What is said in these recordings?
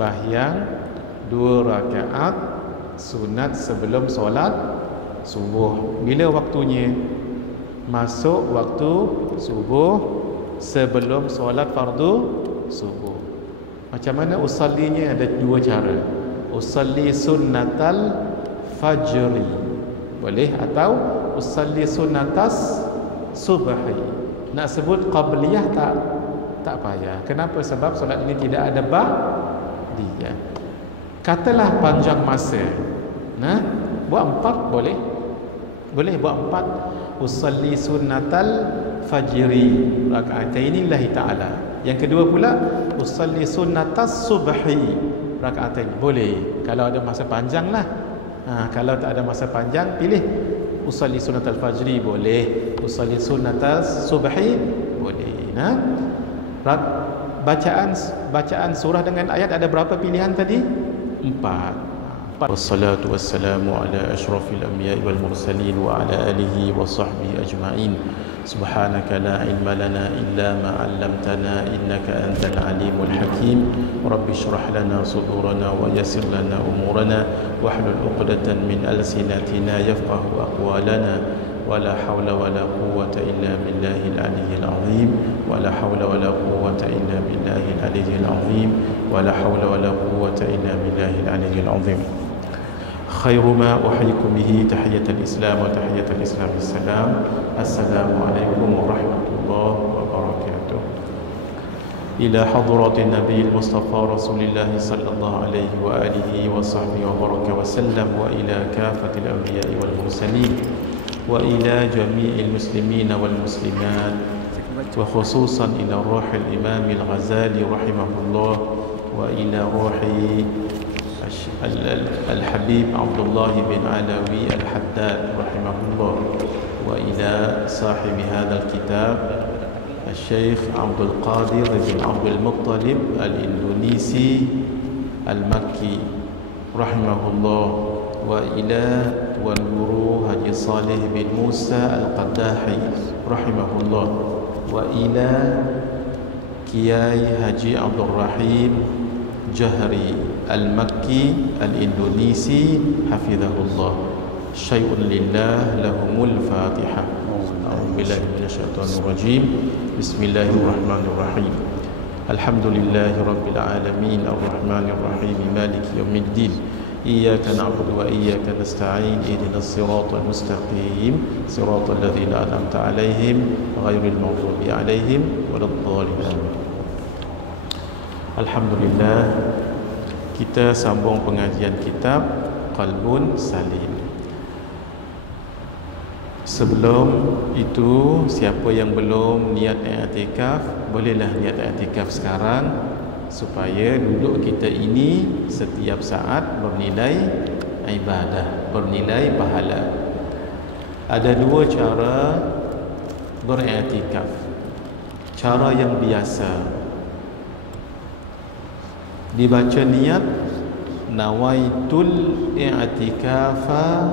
sembahyang 2 rakaat sunat sebelum solat subuh. Bila waktunya? Masuk waktu subuh sebelum solat fardu subuh. Macam mana usallinya? Ada 2 cara. Usalli sunnatal fajri boleh, atau usalli sunnatas subhi. Nak sebut qabliyah tak payah. Kenapa? Sebab solat ini tidak ada ba'diyah. Katalah panjang masa, buat 4 boleh. Boleh buat 4. Usalli sunnatal fajri raka'atain lillahi ta'ala. Yang kedua pula usalli sunnatas subhi raka'atain. Boleh kalau ada masa panjang lah. Kalau tak ada masa panjang, pilih usalli sunnatal fajri boleh, usalli sunnatas subhi boleh. Bacaan surah dengan ayat ada berapa pilihan tadi? 4. Wassalatu wassalamu ala asyrafil anbiya'i wal mursalin wa ala alihi wa sahbihi ajma'in. Subhanaka la ilma lana illa ma 'allamtana innaka antal alimul hakim. Rabbi shrah lana sudurana wa yassir lana umurana wahlul 'uqdatan min alsinatina yafqahu aqwalana. ولا حول ولا قوة إلا بالله العلي العظيم ولا حول ولا قوة إلا بالله العلي العظيم ولا حول ولا قوة إلا بالله العلي العظيم. خير ما أحييكم به تحية الإسلام وتحية الإسلام السلام. السلام عليكم ورحمة الله وبركاته. إلى حضرة النبي المصطفى رسول الله صلى الله عليه وآله وصحبه وبارك وسلم، وإلى كافة الأنبياء والمرسلين، وإلى جميع المسلمين والمسلمات، وخصوصا إلى روح الإمام الغزالي رحمه الله، وإلى روح الحبيب عبد الله بن علوي الحداد رحمه الله، وإلى صاحب هذا الكتاب الشيخ عبد القادر بن عبد المطلب الإندونيسي المكي رحمه الله، وإلى والguru Haji Saleh bin Musa Al-Qaddahi rahimahullah, wa ila Kiai Haji Abdul Rahim Jahri Al-Makki Al-Indonesi hafizahullah. Syai'un lillah lahumul Fatihah. A'udzubillahi minasyaitonir rajim. Bismillahirrahmanirrahim. Alhamdulillahi rabbil alamin arrahmanir rahim maliki yaumiddin. إياك نعبد وإياك نستعين اهدنا الصراط المستقيم صراط الذين أنعمت عليهم غير المغضوب عليهم ولا الضالين. Alhamdulillah, kita sambung pengajian kitab Qalbun Salim. Sebelum itu, siapa yang belum niat i'tikaf, bolehlah niat i'tikaf sekarang, supaya duduk kita ini setiap saat bernilai ibadah, bernilai pahala. Ada 2 cara beriktikaf. Cara yang biasa, dibaca niat nawaitul i'tikafa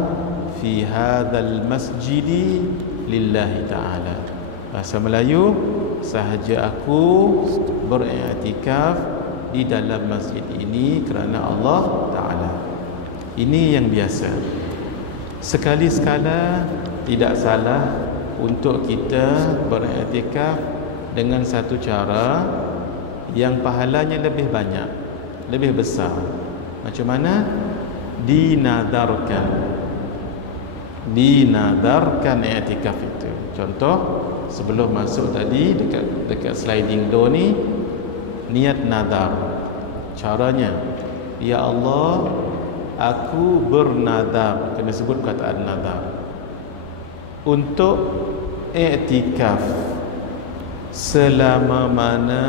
fi hadzal masjidi lillahi ta'ala. Bahasa Melayu, sahaja aku beriktikaf di dalam masjid ini kerana Allah Ta'ala. Ini yang biasa. Sekali-sekala tidak salah untuk kita beriktikaf dengan satu cara yang pahalanya lebih banyak, lebih besar. Macam mana? Dinadarkan i'tikaf itu. Contoh, sebelum masuk tadi dekat sliding door ni, niat nadar. Caranya, ya Allah, aku bernadar, kena sebut perkataan nadar, untuk i'tikaf selama mana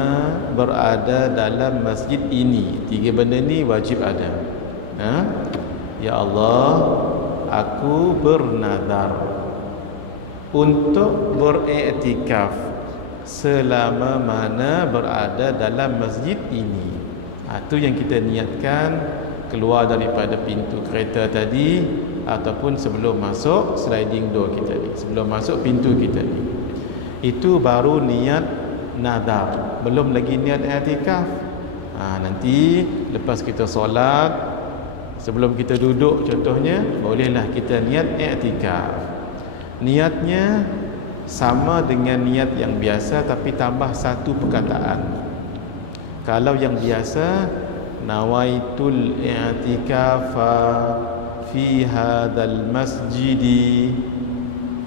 berada dalam masjid ini. 3 benda ni wajib ada. Ya Allah, aku bernadar untuk beriktikaf selama mana berada dalam masjid ini. Itu yang kita niatkan keluar daripada pintu kereta tadi, ataupun sebelum masuk sliding door kita ni, sebelum masuk pintu kita ni. Itu baru niat nadar, belum lagi niat i'tikaf. Nanti lepas kita solat, sebelum kita duduk contohnya, bolehlah kita niat i'tikaf. Niatnya sama dengan niat yang biasa, tapi tambah satu perkataan. Kalau yang biasa, nawaitul i'tikafa fi hadzal masjidi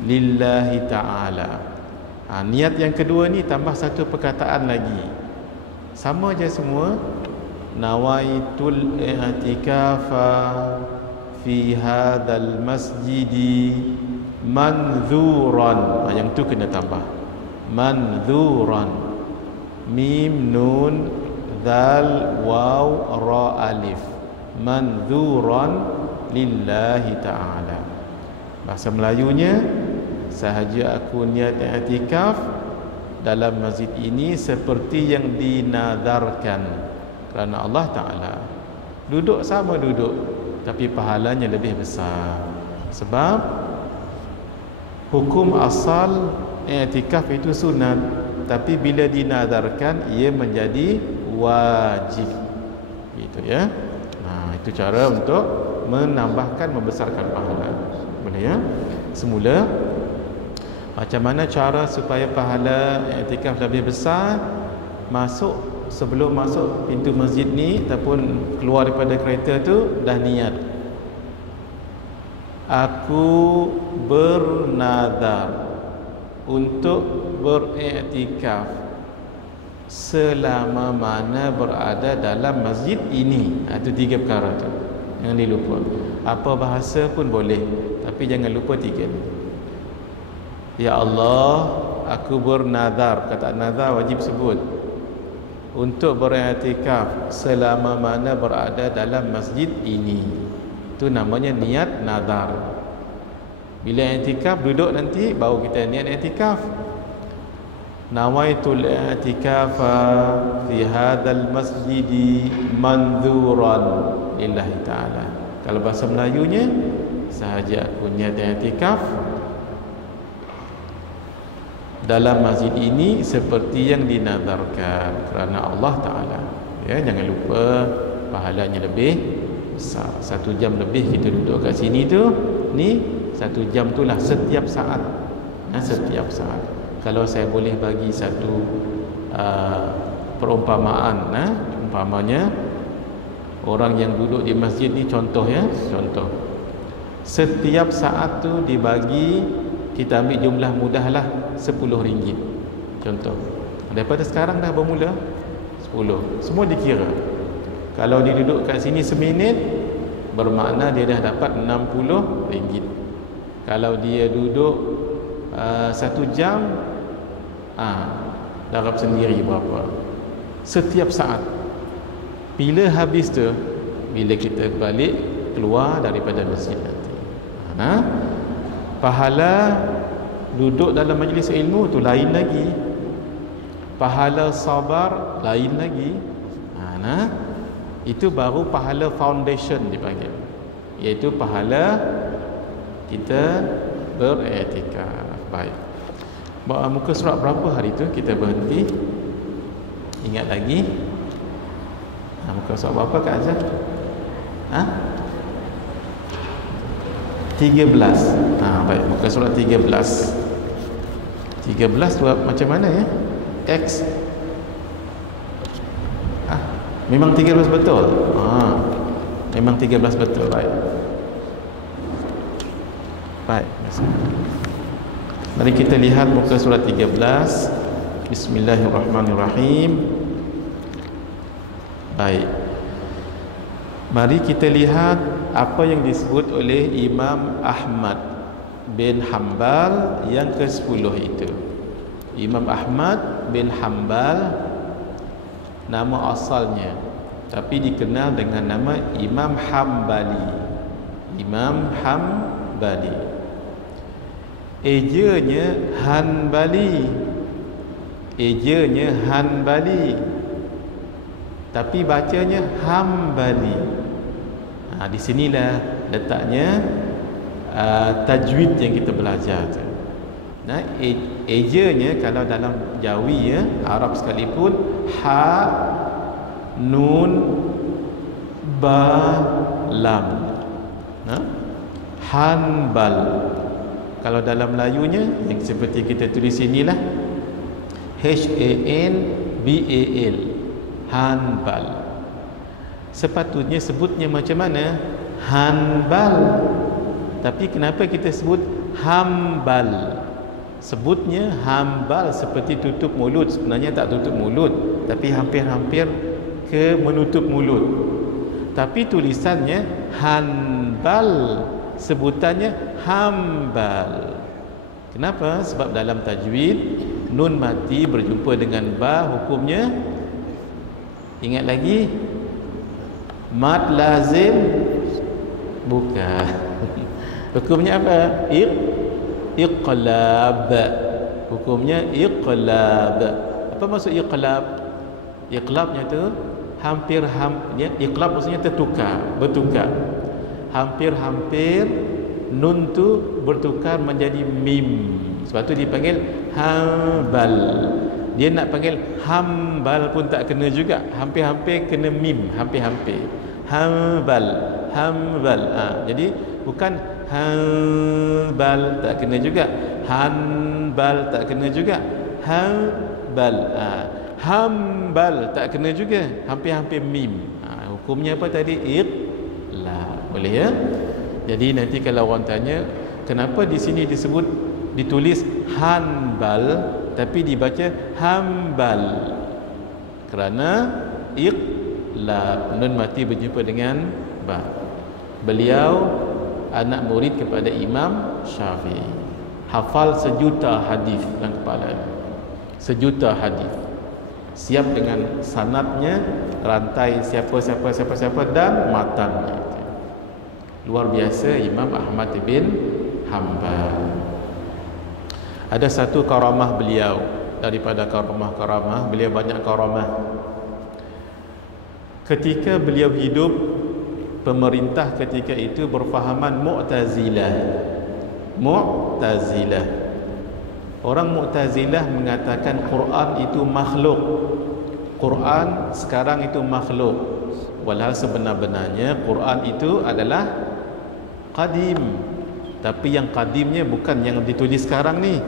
lillahi ta'ala. Niat yang kedua ni tambah satu perkataan lagi. Sama je semua. Nawaitul i'tikafa fi hadzal masjidi manzuran. Yang tu kena tambah. Manzuran. Mim nun dzal waw ra alif. Manzuran lillahi ta'ala. Bahasa Melayunya, sahaja aku niat i'tikaf dalam masjid ini seperti yang dinadarkan kerana Allah Ta'ala. Duduk sama duduk, tapi pahalanya lebih besar. Sebab hukum asal i'tikaf itu sunat, tapi bila dinadarkan ia menjadi wajib. Gitu ya. Itu cara untuk menambahkan, membesarkan pahala. Boleh ya? Semula macam mana cara supaya pahala i'tikaf lebih besar? Sebelum masuk pintu masjid ni ataupun keluar daripada kereta tu, dah niat, aku bernadar untuk beriktikaf selama mana berada dalam masjid ini. Itu 3 perkara tu, jangan dilupa. Apa bahasa pun boleh, tapi jangan lupa 3 ni. Ya Allah, aku bernazar. Kata nazar wajib sebut. Untuk beriktikaf selama mana berada dalam masjid ini. Itu namanya niat nazar. Bila i'tikaf duduk nanti, baru kita niat i'tikaf. Nawaitul i'tikafa fi hadzal masjidi manzuran lillahi ta'ala. Kalau bahasa Melayunya, sahaja aku niat i'tikaf dalam masjid ini seperti yang dinazarkan kerana Allah Ta'ala. Ya, jangan lupa pahalanya lebih besar. 1 jam lebih kita duduk kat sini tu, ni 1 jam tu lah setiap saat. Setiap saat. Kalau saya boleh bagi satu perumpamaan, umpamanya orang yang duduk di masjid ni, contoh ya, contoh. Setiap saat tu dibagi, kita ambil jumlah mudahlah RM10. Contoh. Daripada sekarang dah bermula 10. Semua dikira. Kalau dia duduk kat sini seminit, bermakna dia dah dapat RM60. Kalau dia duduk 1 jam, darab sendiri berapa. Setiap saat. Bila habis tu, bila kita balik keluar daripada masjid nanti, pahala duduk dalam majlis ilmu tu lain lagi. Pahala sabar lain lagi. Itu baru pahala foundation dipanggil, iaitu pahala kita beriktikaf. Baik. Muka surat berapa hari tu kita berhenti? Ingat lagi? Muka surat berapa Kak Azhar? 13. Baik, muka surat 13. 13 tu macam mana ya? X. Memang 13 betul. Memang 13 betul. Baik. Baik. Mari kita lihat muka surat 13. Bismillahirrahmanirrahim. Baik. Mari kita lihat apa yang disebut oleh Imam Ahmad bin Hanbal yang ke-10 itu. Imam Ahmad bin Hanbal nama asalnya, tapi dikenal dengan nama Imam Hambali. Imam Hambali. Ejanya Hanbali. Ejanya Hanbali. Tapi bacanya Hambali. Di sinilah letaknya tajwid yang kita belajar tu. Ejanya kalau dalam Jawi ya, Arab sekalipun, ha, nun, ba, lam. Hanbal. Kalau dalam Melayunya yang seperti kita tulis inilah, H-A-N-B-A-L, Hanbal. Sepatutnya sebutnya macam mana? Hanbal. Tapi kenapa kita sebut Hambal? Sebutnya Hambal seperti tutup mulut. Sebenarnya tak tutup mulut, tapi hampir-hampir ke menutup mulut. Tapi tulisannya Hanbal, sebutannya Hambal. Kenapa? Sebab dalam tajwid nun mati berjumpa dengan ba, hukumnya, ingat lagi, mad lazim bukan. Hukumnya apa? Iqlab. Hukumnya iqlab. Apa maksud iqlab? Iqlabnya tu iqlab maksudnya tertukar, bertukar. Hampir-hampir nun tu bertukar menjadi mim. Sebab tu dipanggil hambal. Dia nak panggil hambal pun tak kena juga. Hampir-hampir kena mim, hampir-hampir. Hambal, hambal. Jadi bukan hambal, tak kena juga. Hanbal tak kena juga. Hambal. Hambal tak kena juga. Hampir-hampir mim. Hukumnya apa tadi? Iqlab. Boleh ya? Jadi nanti kalau orang tanya, kenapa di sini ditulis Hanbal tapi dibaca Hambal? Kerana iqlab, nun mati berjumpa dengan ba. Beliau anak murid kepada Imam Syafi'i. Hafal 1,000,000 hadis dalam kepala. 1,000,000 hadis. Siap dengan sanadnya, rantai siapa dan matannya. Luar biasa Imam Ahmad bin Hanbal. Ada satu karamah beliau, daripada karamah-karamah, beliau banyak karamah. Ketika beliau hidup, pemerintah ketika itu berfahaman Mu'tazilah. Mu'tazilah. Orang Mu'tazilah mengatakan Quran itu makhluk. Quran sekarang itu makhluk. Walhal sebenar-benarnya Quran itu adalah qadim. Tapi yang qadimnya bukan yang ditulis sekarang ni.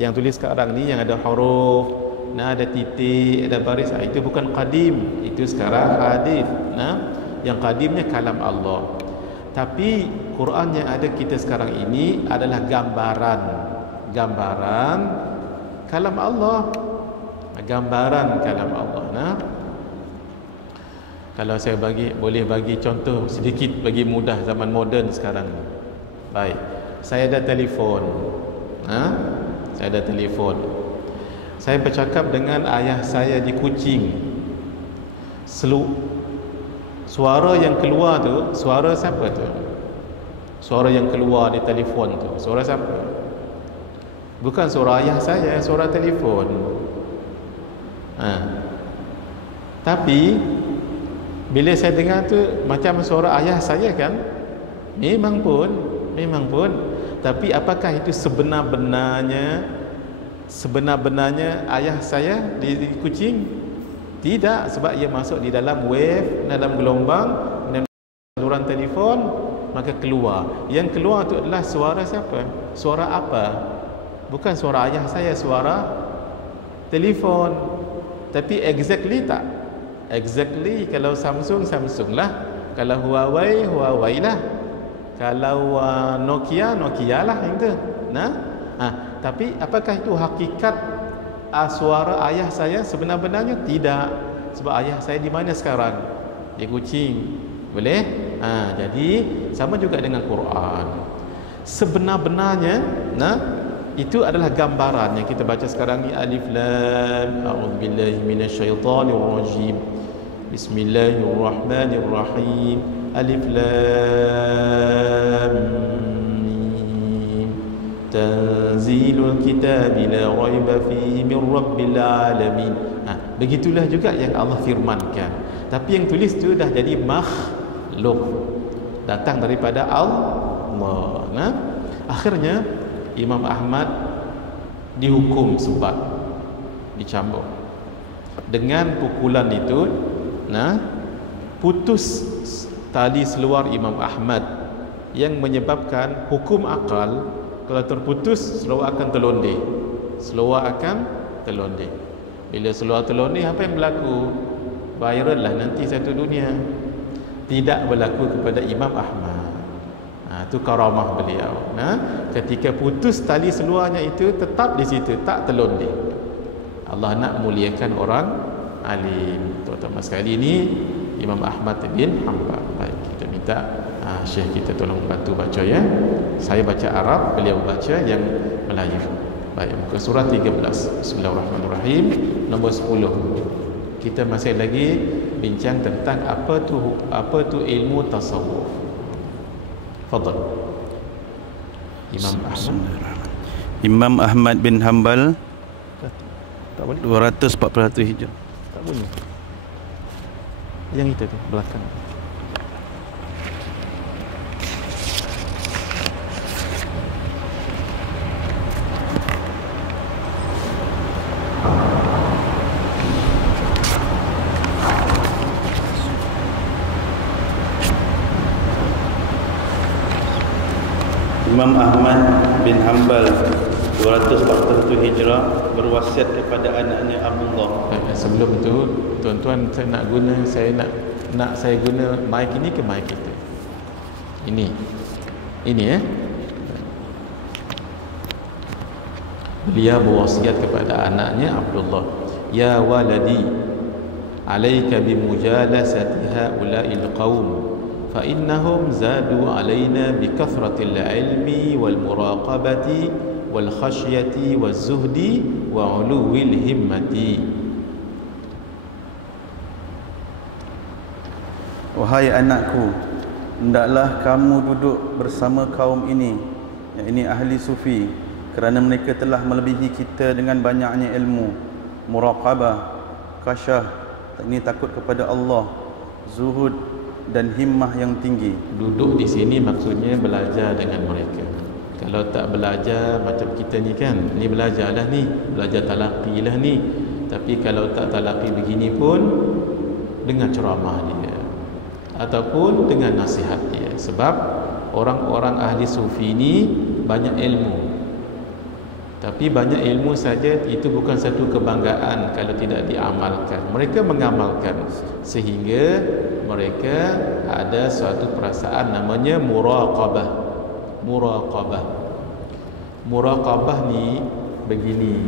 Yang tulis sekarang ni yang ada huruf, ada titik, ada baris, itu bukan qadim. Itu sekarang hadis. Yang qadimnya kalam Allah. Tapi Quran yang ada kita sekarang ini adalah gambaran kalam Allah. Gambaran kalam Allah. Kalau saya boleh bagi contoh sedikit bagi mudah zaman moden sekarang ni. Baik, saya ada telefon. Saya ada telefon. Saya bercakap dengan ayah saya di Kuching. Suara yang keluar tu, suara siapa tu? Suara yang keluar di telefon tu, suara siapa? Bukan suara ayah saya, suara telefon. Tapi bila saya dengar tu macam suara ayah saya kan? Memang pun. Tapi apakah itu sebenar-benarnya ayah saya di Kuching? Tidak, sebab ia masuk di dalam wave, dalam gelombang, dan saluran telefon, maka keluar. Yang keluar itu adalah suara siapa? Suara apa? Bukan suara ayah saya, suara telefon. Tapi exactly tak? Exactly kalau Samsung lah. Kalau Huawei lah. Kalau Nokia lah itu. Tapi apakah itu hakikat suara ayah saya sebenar-benarnya? Tidak. Sebab ayah saya di mana sekarang? Di Kuching. Boleh? Jadi sama juga dengan Quran. Sebenar-benarnya itu adalah gambaran yang kita baca sekarang ni. Alif lam, a'udzubillahi minasyaitonirrajim, bismillahirrahmanirrahim, alif lam mim, tanzilul kitabi la raiba fihi min rabbil alamin. Begitulah juga yang Allah firmankan. Tapi yang tulis tu dah jadi makhluk, datang daripada Allah. Akhirnya Imam Ahmad dihukum sempat, dicambuk. Dengan pukulan itu Nah, putus tali seluar Imam Ahmad yang menyebabkan hukum akal, kalau terputus seluar akan terlondeh. Seluar akan terlondeh. Bila seluar terlondeh, apa yang berlaku? Viral lah nanti satu dunia. Tidak berlaku kepada Imam Ahmad. Itu karamah beliau. Ketika putus tali seluarnya itu tetap di situ, tak terlondeh. Allah nak muliakan orang alim. Terutama sekali ini Imam Ahmad bin Hanbal. Baik, kita minta Syekh kita tolong bantu baca ya. Saya baca Arab, beliau baca yang Melayu. Baik, muka surat 13. Bismillahirrahmanirrahim. Nombor 10. Kita masih lagi bincang tentang apa tu ilmu tasawuf. Fadal. Imam Ahmad bin Hanbal tak boleh. 241 Hijrah. Tak boleh. Yang itu tu belakang. Imam Ahmad bin Hanbal 241 Hijrah berwasiat kepada anaknya Abdullah. Sebelum tu, tuan-tuan, saya nak saya guna mic ini ke mic itu. Ini Beliau berwasiat kepada anaknya Abdullah, ya waladi, alaika bimujalasati haula'il qaum fa innahum zadu alaina bi kathratil ilmi wal muraqabati wal khasyati waz zuhdi wa uluwil himmati. Wahai anakku, hendaklah kamu duduk bersama kaum ini, yang ini ahli sufi, kerana mereka telah melebihi kita dengan banyaknya ilmu, muraqabah, khasyah, ini takut kepada Allah, zuhud dan himmah yang tinggi. Duduk di sini maksudnya belajar dengan mereka. Kalau tak belajar macam kita ni kan, ni belajarlah ni, belajar talaqi lah ni. Tapi kalau tak talaqi begini pun dengan ceramah dia ataupun dengan nasihat dia. Sebab orang-orang ahli sufi ni banyak ilmu, tapi banyak ilmu saja itu bukan satu kebanggaan kalau tidak diamalkan. Mereka mengamalkan sehingga mereka ada suatu perasaan namanya muraqabah. Muraqabah ni begini.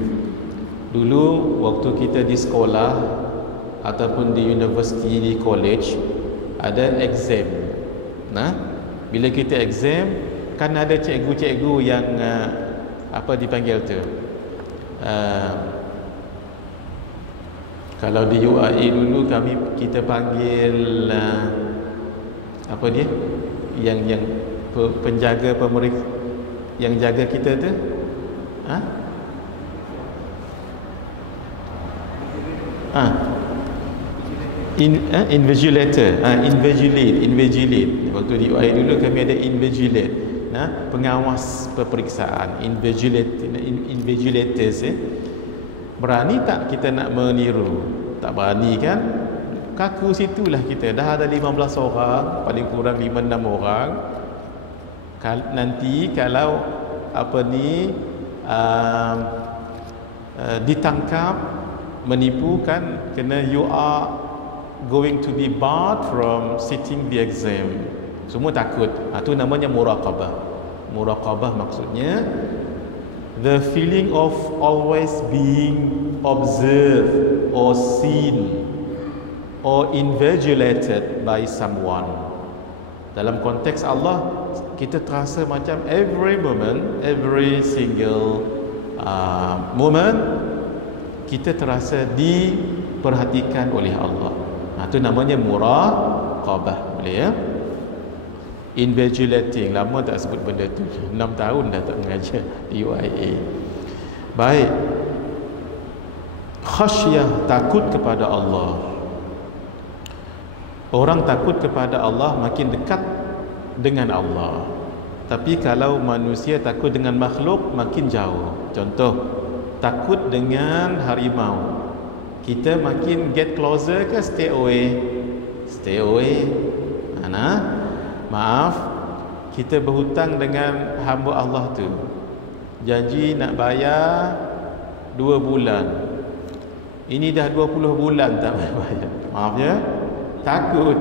Dulu waktu kita di sekolah ataupun di universiti, di college, ada exam. Bila kita exam kan ada cikgu-cikgu yang apa dipanggil tu, kalau di UAE dulu kita panggil apa dia, yang penjaga pemeriksa yang jaga kita tu, invigilator, invigilate. Waktu di UAE dulu kami ada invigilate, pengawas peperiksaan, invigilators. Berani tak kita nak meniru? Tak berani kan? Kaku situlah kita. Dah ada 15 orang, paling kurang 5-6 orang. Nanti kalau ditangkap menipu kan, kena you are going to be barred from sitting the exam. Semua takut. Itu namanya muraqabah. Muraqabah maksudnya the feeling of always being observed or seen or invigilated by someone. Dalam konteks Allah, kita terasa macam every moment, every single moment, kita terasa diperhatikan oleh Allah. Itu namanya muraqabah. Boleh ya? Invigilating, lama tak sebut benda tu, 6 tahun dah tak mengajar di UIA. Baik. Khasyah, takut kepada Allah. Orang takut kepada Allah makin dekat dengan Allah. Tapi kalau manusia takut dengan makhluk, makin jauh. Contoh, takut dengan harimau. Kita makin get closer ke stay away? Stay away. Maaf, kita berhutang dengan hamba Allah tu, janji nak bayar 2 bulan. Ini dah 20 bulan tak bayar. Maaf ya, takut.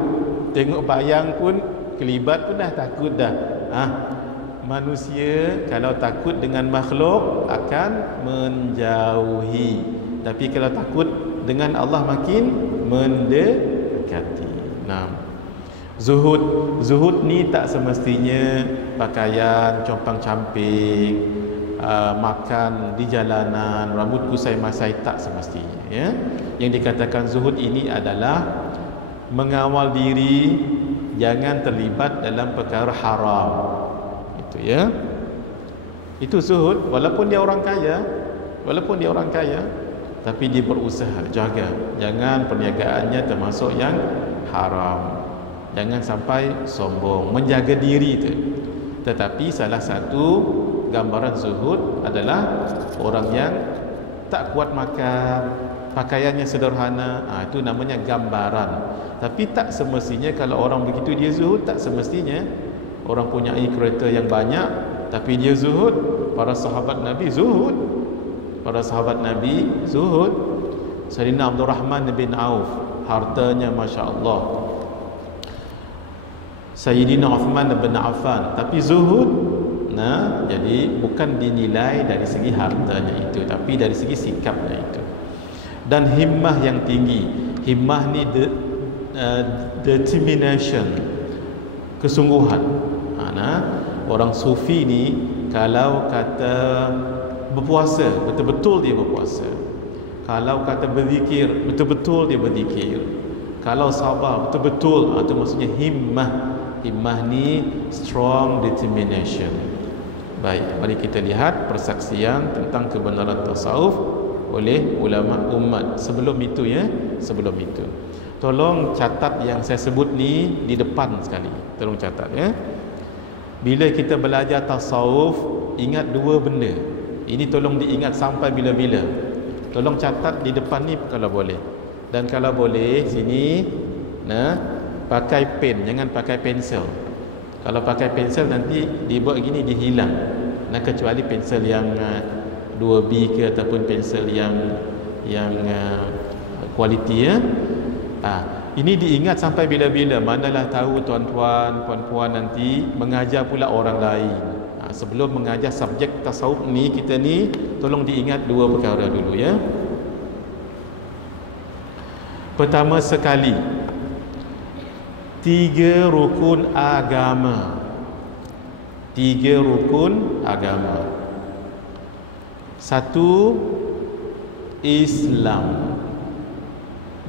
Tengok bayang pun, kelibat pun dah takut dah. Manusia kalau takut dengan makhluk akan menjauhi, tapi kalau takut dengan Allah makin mendekati. Zuhud ni tak semestinya pakaian compang-camping, makan di jalanan, rambut kusai-masai, tak semestinya ya. Yang dikatakan zuhud ini adalah mengawal diri jangan terlibat dalam perkara haram. Itu ya. Itu zuhud, walaupun dia orang kaya, tapi dia berusaha jaga jangan perniagaannya termasuk yang haram. Jangan sampai sombong, menjaga diri itu. Tetapi salah satu gambaran zuhud adalah orang yang tak kuat makan, pakaiannya sederhana, itu namanya gambaran. Tapi tak semestinya kalau orang begitu dia zuhud, tak semestinya. Orang punya kereta yang banyak tapi dia zuhud. Para sahabat Nabi zuhud. Sayyidina Abdul Rahman bin Auf, hartanya Masya Allah. Sayyidina Uthman bin Affan, tapi zuhud. Jadi bukan dinilai dari segi hartanya itu, tapi dari segi sikapnya itu. Dan himmah yang tinggi. Himmah ni determination, kesungguhan. Orang sufi ni kalau kata berpuasa, betul-betul dia berpuasa. Kalau kata berzikir, betul-betul dia berzikir. Kalau sabar, betul-betul, itu maksudnya himmah. Himmah ni strong determination. Baik, mari kita lihat persaksian tentang kebenaran tasawuf oleh ulama umat. Sebelum itu tolong catat yang saya sebut ni di depan sekali. Tolong catat ya. Bila kita belajar tasawuf, ingat 2 benda. Ini tolong diingat sampai bila-bila. Tolong catat di depan ni kalau boleh. Dan kalau boleh sini pakai pen, jangan pakai pensel. Kalau pakai pensel nanti dibuat gini, dia hilang. Kecuali pensel yang 2B ke ataupun pensel yang kualiti ya. Ini diingat sampai bila-bila. Manalah tahu tuan-tuan, puan-puan nanti mengajar pula orang lain. Sebelum mengajar subjek tasawuf ni, kita ni tolong diingat 2 perkara dulu ya. Pertama sekali, 3 rukun agama. 3 rukun agama. 1, Islam.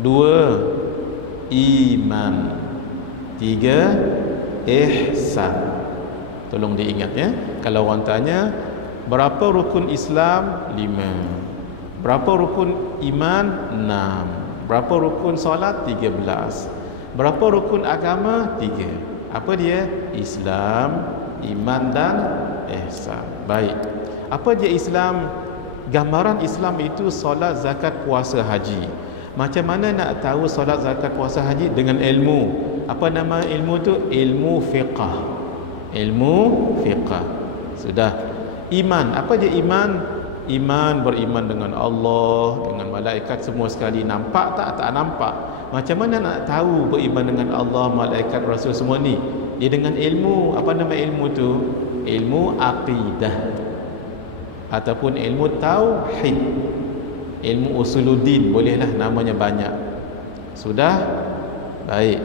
2, iman. 3, ihsan. Tolong diingat ya. Kalau orang tanya berapa rukun Islam? 5. Berapa rukun iman? 6. Berapa rukun solat? 13. Berapa rukun agama? 3. Apa dia? Islam, iman dan ihsan. Baik. Apa dia Islam? Gambaran Islam itu solat, zakat, puasa, haji. Macam mana nak tahu solat, zakat, puasa, haji? Dengan ilmu. Apa nama ilmu tu? Ilmu fiqh. Ilmu fiqh. Sudah. Iman. Apa dia iman? Iman, beriman dengan Allah, dengan malaikat semua sekali. Nampak tak? Tak nampak. Macam mana nak tahu beriman dengan Allah, malaikat, rasul semua ni? Dia dengan ilmu. Apa nama ilmu tu? Ilmu aqidah ataupun ilmu tauhid. Ilmu usuluddin, bolehlah namanya banyak. Sudah? Baik.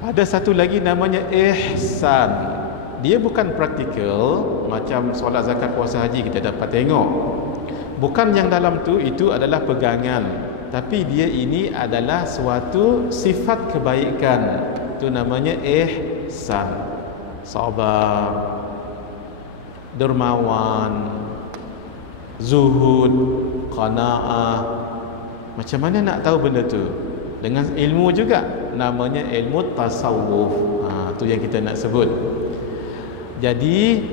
Ada satu lagi namanya ihsan. Dia bukan praktikal macam solat, zakat, puasa, haji kita dapat tengok. Bukan yang dalam tu, itu adalah pegangan. Tapi dia ini adalah suatu sifat kebaikan. Itu namanya ihsan. Sabar, dermawan, zuhud, qanaah. Macam mana nak tahu benda tu? Dengan ilmu juga. Namanya ilmu tasawuf. Tu yang kita nak sebut. Jadi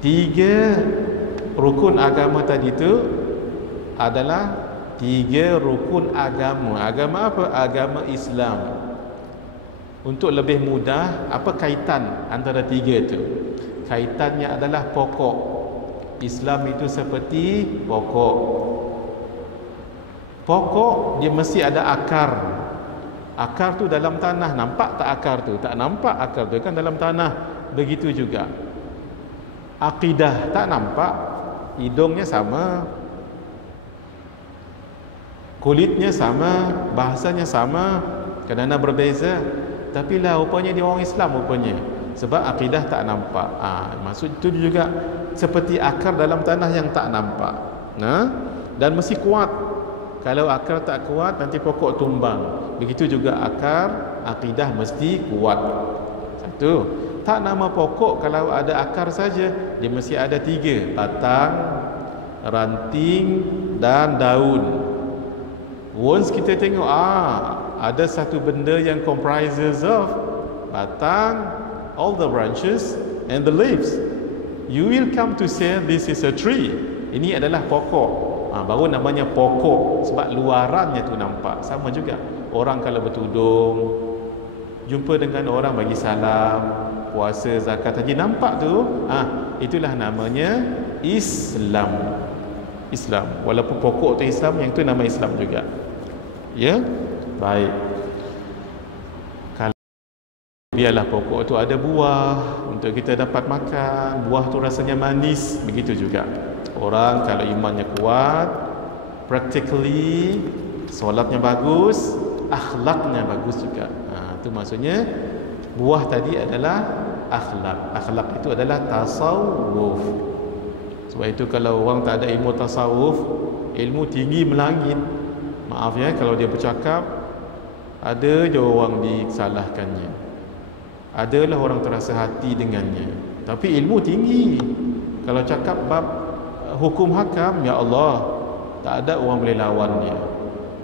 3 rukun agama tadi tu adalah 3 rukun agama. Agama apa? Agama Islam. Untuk lebih mudah, apa kaitan antara 3 itu? Kaitannya adalah pokok. Islam itu seperti pokok. Pokok dia mesti ada akar. Akar tu dalam tanah. Nampak tak akar tu? Tak nampak akar tu kan dalam tanah. Begitu juga akidah, tak nampak, hidungnya sama, kulitnya sama, bahasanya sama, kadang-kadang berbeza, tapi lah rupanya dia orang Islam rupanya, sebab akidah tak nampak. Maksud itu juga seperti akar dalam tanah yang tak nampak, dan mesti kuat. Kalau akar tak kuat, nanti pokok tumbang. Begitu juga akar akidah mesti kuat. Satu. Tak nama pokok kalau ada akar saja, dia mesti ada 3, batang, ranting dan daun. Once kita tengok ada satu benda yang comprises of batang, all the branches and the leaves, you will come to say this is a tree. Ini adalah pokok. Baru namanya pokok, sebab luarannya tu nampak. Sama juga orang kalau bertudung, jumpa dengan orang bagi salam, puasa, zakat, haji, nampak tu, itulah namanya Islam. Islam, walaupun pokok tu Islam, yang tu nama Islam juga. Ya, baik. Kalau biarlah pokok tu ada buah untuk kita dapat makan, buah tu rasanya manis, begitu juga orang kalau imannya kuat, practically solatnya bagus, akhlaknya bagus juga. Itu maksudnya buah tadi adalah akhlak. Akhlak itu adalah tasawuf. Sebab itu kalau orang tak ada ilmu tasawuf, ilmu tinggi melangit, maaf ya, kalau dia bercakap, ada je orang disalahkannya, adalah orang terasa hati dengannya, tapi ilmu tinggi. Kalau cakap bab hukum hakam, ya Allah, tak ada orang boleh lawannya.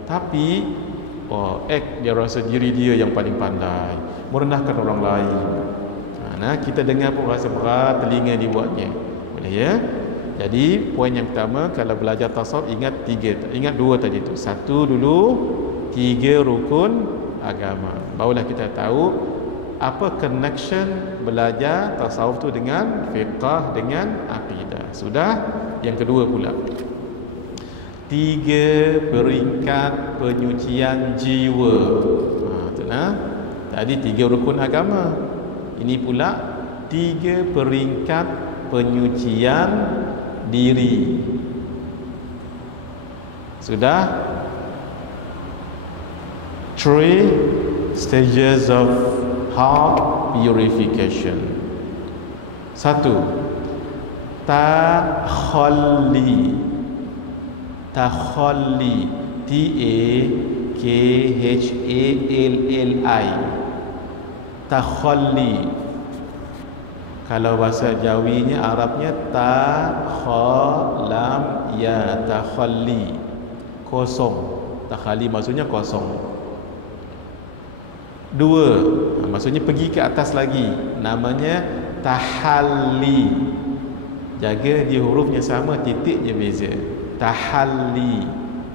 Tapi dia rasa diri dia yang paling pandai, merendahkan orang lain. Kita dengar pun rasa berat, telinga dibuatnya. Boleh ya? Jadi poin yang pertama, kalau belajar tasawuf, ingat 3, ingat 2 tadi tu. Satu dulu, 3 rukun agama. Barulah kita tahu apa connection belajar tasawuf tu dengan fiqh, dengan akidah. Sudah? Yang kedua pula, 3 peringkat penyucian jiwa. Tadi 3 rukun agama. Ini pula 3 peringkat penyucian diri. Sudah? 3 stages of heart purification. 1. Takhalli. Takhalli, Takhalli. Takhalli. Kalau bahasa Jawinya, Arabnya takhalam ya, takhalli, kosong. Takhalli maksudnya kosong. 2, maksudnya pergi ke atas lagi, namanya tahalli. Jaga dia hurufnya sama, titiknya beza. Tahalli,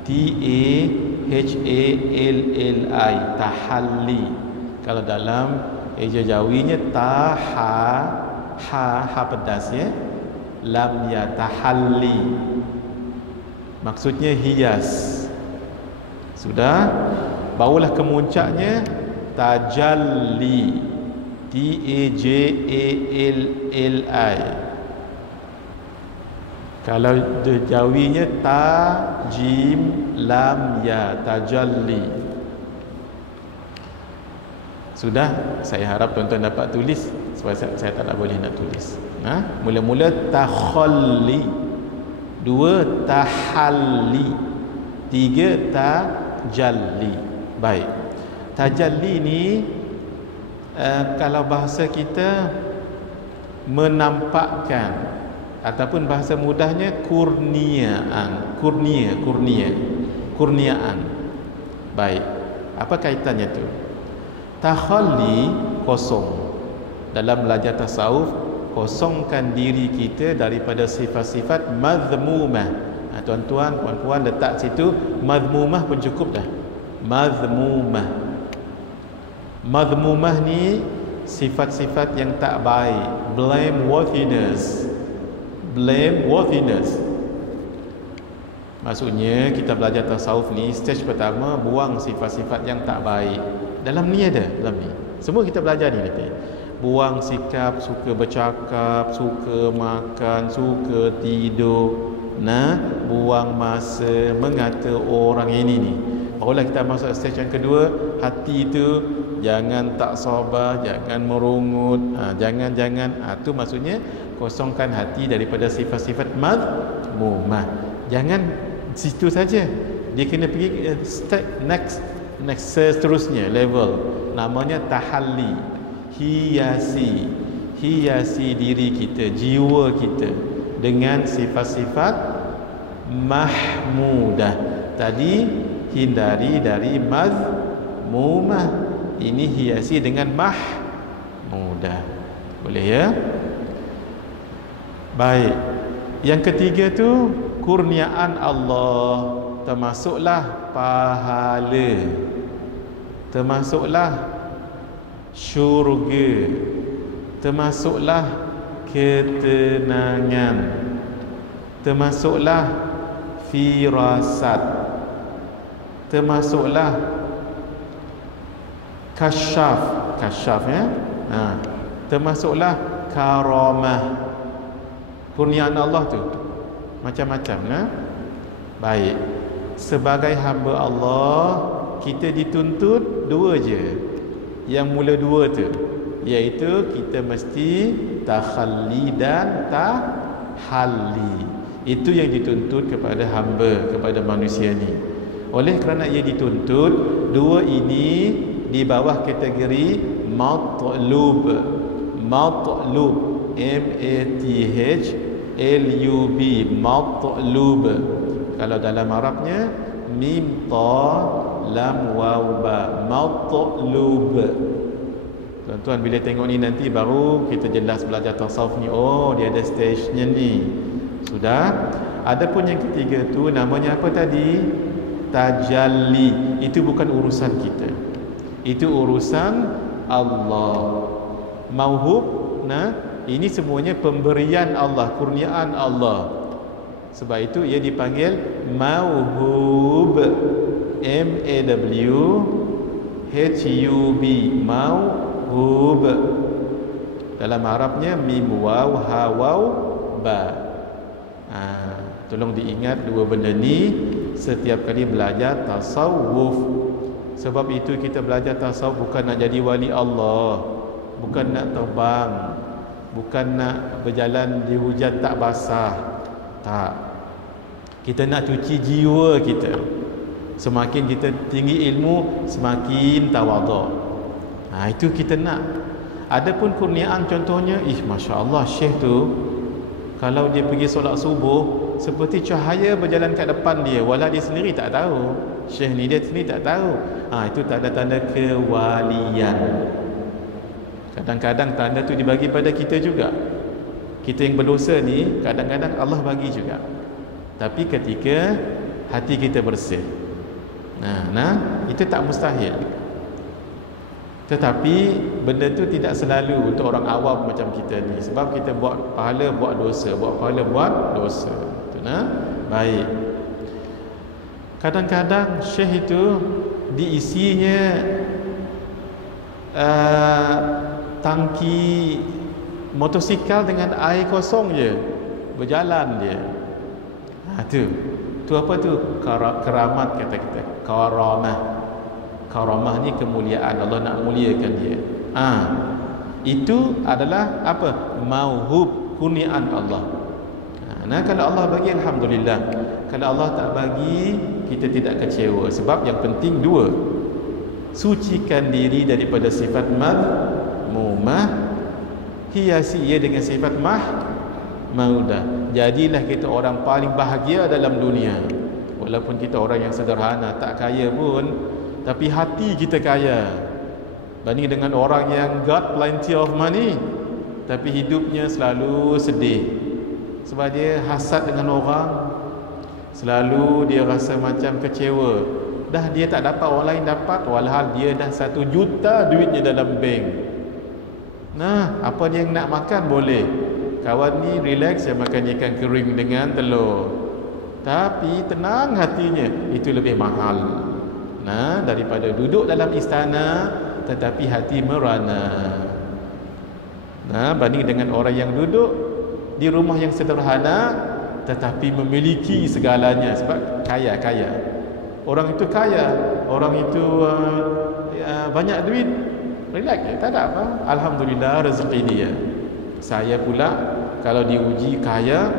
T-A-H-A-L-L-I, tahalli. Kalau dalam eja Jawinya ha pedas ya, lam ya, tahalli, maksudnya hias. Sudah? Barulah ke muncaknya, tajalli, T-A-J-A-L-L-I. Kalau Jawinya ta jim lam ya, tajalli. Sudah? Saya harap tuan-tuan dapat tulis, sebab saya tak boleh nak tulis. Mula-mula takhalli, 2 tahalli, 3 tajalli. Baik. Tajalli ni kalau bahasa kita menampakkan, ataupun bahasa mudahnya kurniaan. Kurniaan. Baik. Apa kaitannya tu? Takhalli, kosong. Dalam belajar tasawuf, kosongkan diri kita daripada sifat-sifat mazmumah, Tuan-tuan, puan-puan letak situ madhmumah pun cukup dah. Madhmumah ni sifat-sifat yang tak baik, blameworthiness. Maksudnya kita belajar tasawuf ni, stage pertama buang sifat-sifat yang tak baik. Dalam ni ada, dalam ni semua kita belajar ni nanti. Buang sikap suka bercakap, suka makan, suka tidur, buang masa mengata orang ini ni. Barulah kita masuk stage yang kedua, hati itu jangan tak sabar, jangan merungut, jangan tu maksudnya kosongkan hati daripada sifat-sifat madhmumah. Jangan situ saja, dia kena pergi step next seterusnya level, namanya tahalli, hiasi diri kita, jiwa kita dengan sifat-sifat mahmudah. Tadi hindari dari madhmumah, ini hiasi dengan mahmudah. Boleh ya? Baik. Yang ketiga tu kurniaan Allah, termasuklah pahala, termasuklah syurga, termasuklah ketenangan, termasuklah firasat, termasuklah kasyaf ya. Termasuklah karamah. Kurniaan Allah tu macam-macam. Baik, sebagai hamba Allah kita dituntut dua je. Yang mula dua tu, iaitu kita mesti takhalli dan tahalli. Itu yang dituntut kepada hamba, kepada manusia ni. Oleh kerana ia dituntut, dua ini di bawah kategori matlub, matlub, matlub. Kalau dalam Arabnya mim ta lam waw ba, matlub. Tuan-tuan bila tengok ni nanti baru kita jelas belajar tasawuf ni. Oh, dia ada stage-nya ni. Sudah. Adapun yang ketiga tu namanya apa tadi? Tajalli. Itu bukan urusan kita, itu urusan Allah. Mauhub, ini semuanya pemberian Allah, kurniaan Allah. Sebab itu ia dipanggil mauhub, M-A-W-H-U-B, mauhub. Dalam Arabnya mim waw ha waw ba. Tolong diingat dua benda ni setiap kali belajar tasawuf. Sebab itu kita belajar tasawuf bukan nak jadi wali Allah, bukan nak terbang, bukan nak berjalan di hujan tak basah. Tak. Kita nak cuci jiwa kita. Semakin kita tinggi ilmu, semakin tawaduk. Itu kita nak. Adapun kurniaan contohnya, Masya Allah, Syekh tu kalau dia pergi solat subuh, seperti cahaya berjalan kat depan dia, walau dia sendiri tak tahu. Syekh ni dia sendiri tak tahu. Itu tanda-tanda kewalian. Kadang-kadang tanda tu dibagi pada kita juga. Kita yang berdosa ni kadang-kadang Allah bagi juga. Tapi ketika hati kita bersih, itu tak mustahil. Tetapi benda tu tidak selalu untuk orang awam macam kita ni. Sebab kita buat pahala buat dosa, buat pahala buat dosa. Baik. Kadang-kadang syekh itu diisinya tangki motosikal dengan air kosong je, berjalan dia. Tu apa tu? Keramat kata kita. Karamah ni kemuliaan, Allah nak muliakan dia. Itu adalah apa? Mauhub, kurniaan Allah. Kalau Allah bagi, alhamdulillah. Kalau Allah tak bagi, kita tidak kecewa. Sebab yang penting dua, sucikan diri daripada sifat madhmumah, hiasi ia dengan sifat mahmudah. Jadilah kita orang paling bahagia dalam dunia. Walaupun kita orang yang sederhana, tak kaya pun, tapi hati kita kaya. Banding dengan orang yang got plenty of money, tapi hidupnya selalu sedih. Sebab dia hasad dengan orang, Selalu dia rasa macam kecewa. Dah dia tak dapat, orang lain dapat, walhal dia dah 1 juta duitnya dalam bank. Nah, apa dia nak makan boleh. Kawan ni relax, dia makan ikan kering dengan telur. Tapi tenang hatinya, itu lebih mahal. Nah, daripada duduk dalam istana tetapi hati merana. Nah, banding dengan orang yang duduk di rumah yang sederhana tetapi memiliki segalanya sebab kaya. Orang itu kaya, orang itu banyak duit, relax je, tak ada apa. Alhamdulillah rezeki dia. Saya pula kalau diuji kaya,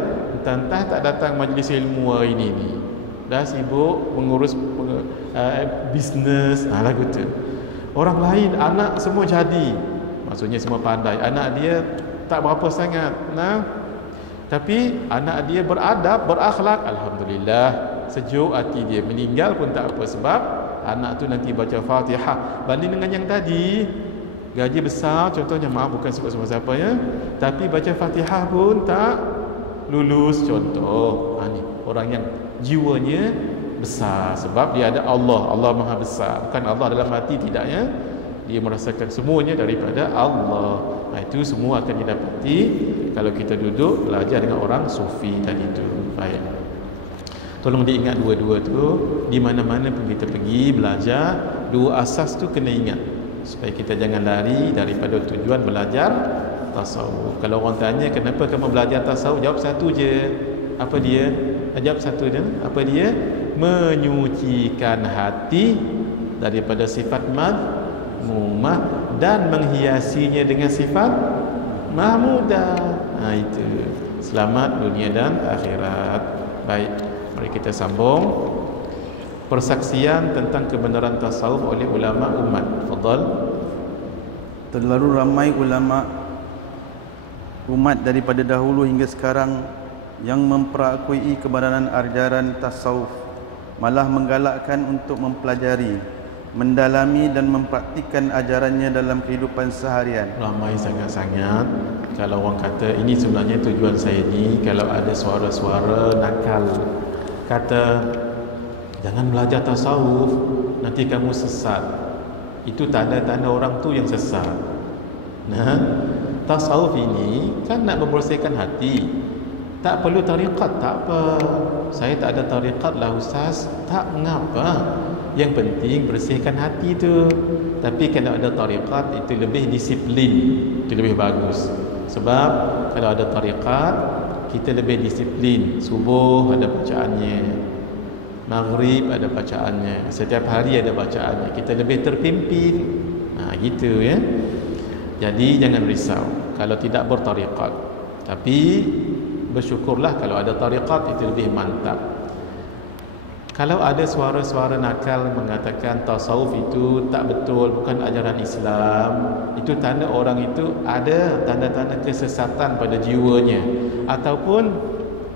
entah tak datang majlis ilmu hari ini ni. Dah sibuk mengurus bisnes, lagu tu. Orang lain anak semua jadi, maksudnya semua pandai. Anak dia tak berapa sangat, nah. Tapi anak dia beradab, berakhlak, alhamdulillah. Sejuk hati dia, meninggal pun tak apa sebab anak tu nanti baca Fatihah. Banding dengan yang tadi, gaji besar contohnya, maaf bukan sebut siapa ya, tapi baca Fatihah pun tak lulus contoh. Ni orang yang jiwanya besar sebab dia ada Allah Maha Besar, bukan Allah dalam hati, tidak ya. Dia merasakan semuanya daripada Allah. Itu semua akan didapati kalau kita duduk belajar dengan orang sufi tadi tu. Baik, tolong diingat dua-dua tu. Di mana-mana pun kita pergi belajar, 2 asas tu kena ingat supaya kita jangan lari daripada tujuan belajar tasawuf. Kalau orang tanya kenapa kamu belajar tasawuf, jawab satu je. Apa dia? Jawab satu je. Apa dia? Menyucikan hati daripada sifat madmumah dan menghiasinya dengan sifat mahmudah. Itu selamat dunia dan akhirat. Baik, mari kita sambung persaksian tentang kebenaran tasawuf oleh ulama umat. Fadal. Terlalu ramai ulama umat daripada dahulu hingga sekarang yang memperakui kebenaran ajaran tasawuf, malah menggalakkan untuk mempelajari, mendalami dan mempraktikkan ajarannya dalam kehidupan seharian. Ramai sangat-sangat. Kalau orang kata ini sebenarnya tujuan saya ni, kalau ada suara-suara nakal kata jangan belajar tasawuf, nanti kamu sesat. Itu tanda-tanda orang tu yang sesat. Nah, tasawuf ini kan nak membersihkan hati. Tak perlu tariqat, tak apa. Saya tak ada tariqat lah ustaz, tak mengapa. Yang penting bersihkan hati tu. Tapi kalau ada tariqat itu lebih disiplin, itu lebih bagus. Sebab kalau ada tariqat kita lebih disiplin. Subuh ada bacaannya, maghrib ada bacaannya, setiap hari ada bacaannya. Kita lebih terpimpin. Gitu ya. Jadi jangan risau kalau tidak bertariqat. Tapi bersyukurlah kalau ada tariqat, itu lebih mantap. Kalau ada suara-suara nakal mengatakan tasawuf itu tak betul, bukan ajaran Islam, itu tanda orang itu ada tanda-tanda kesesatan pada jiwanya, ataupun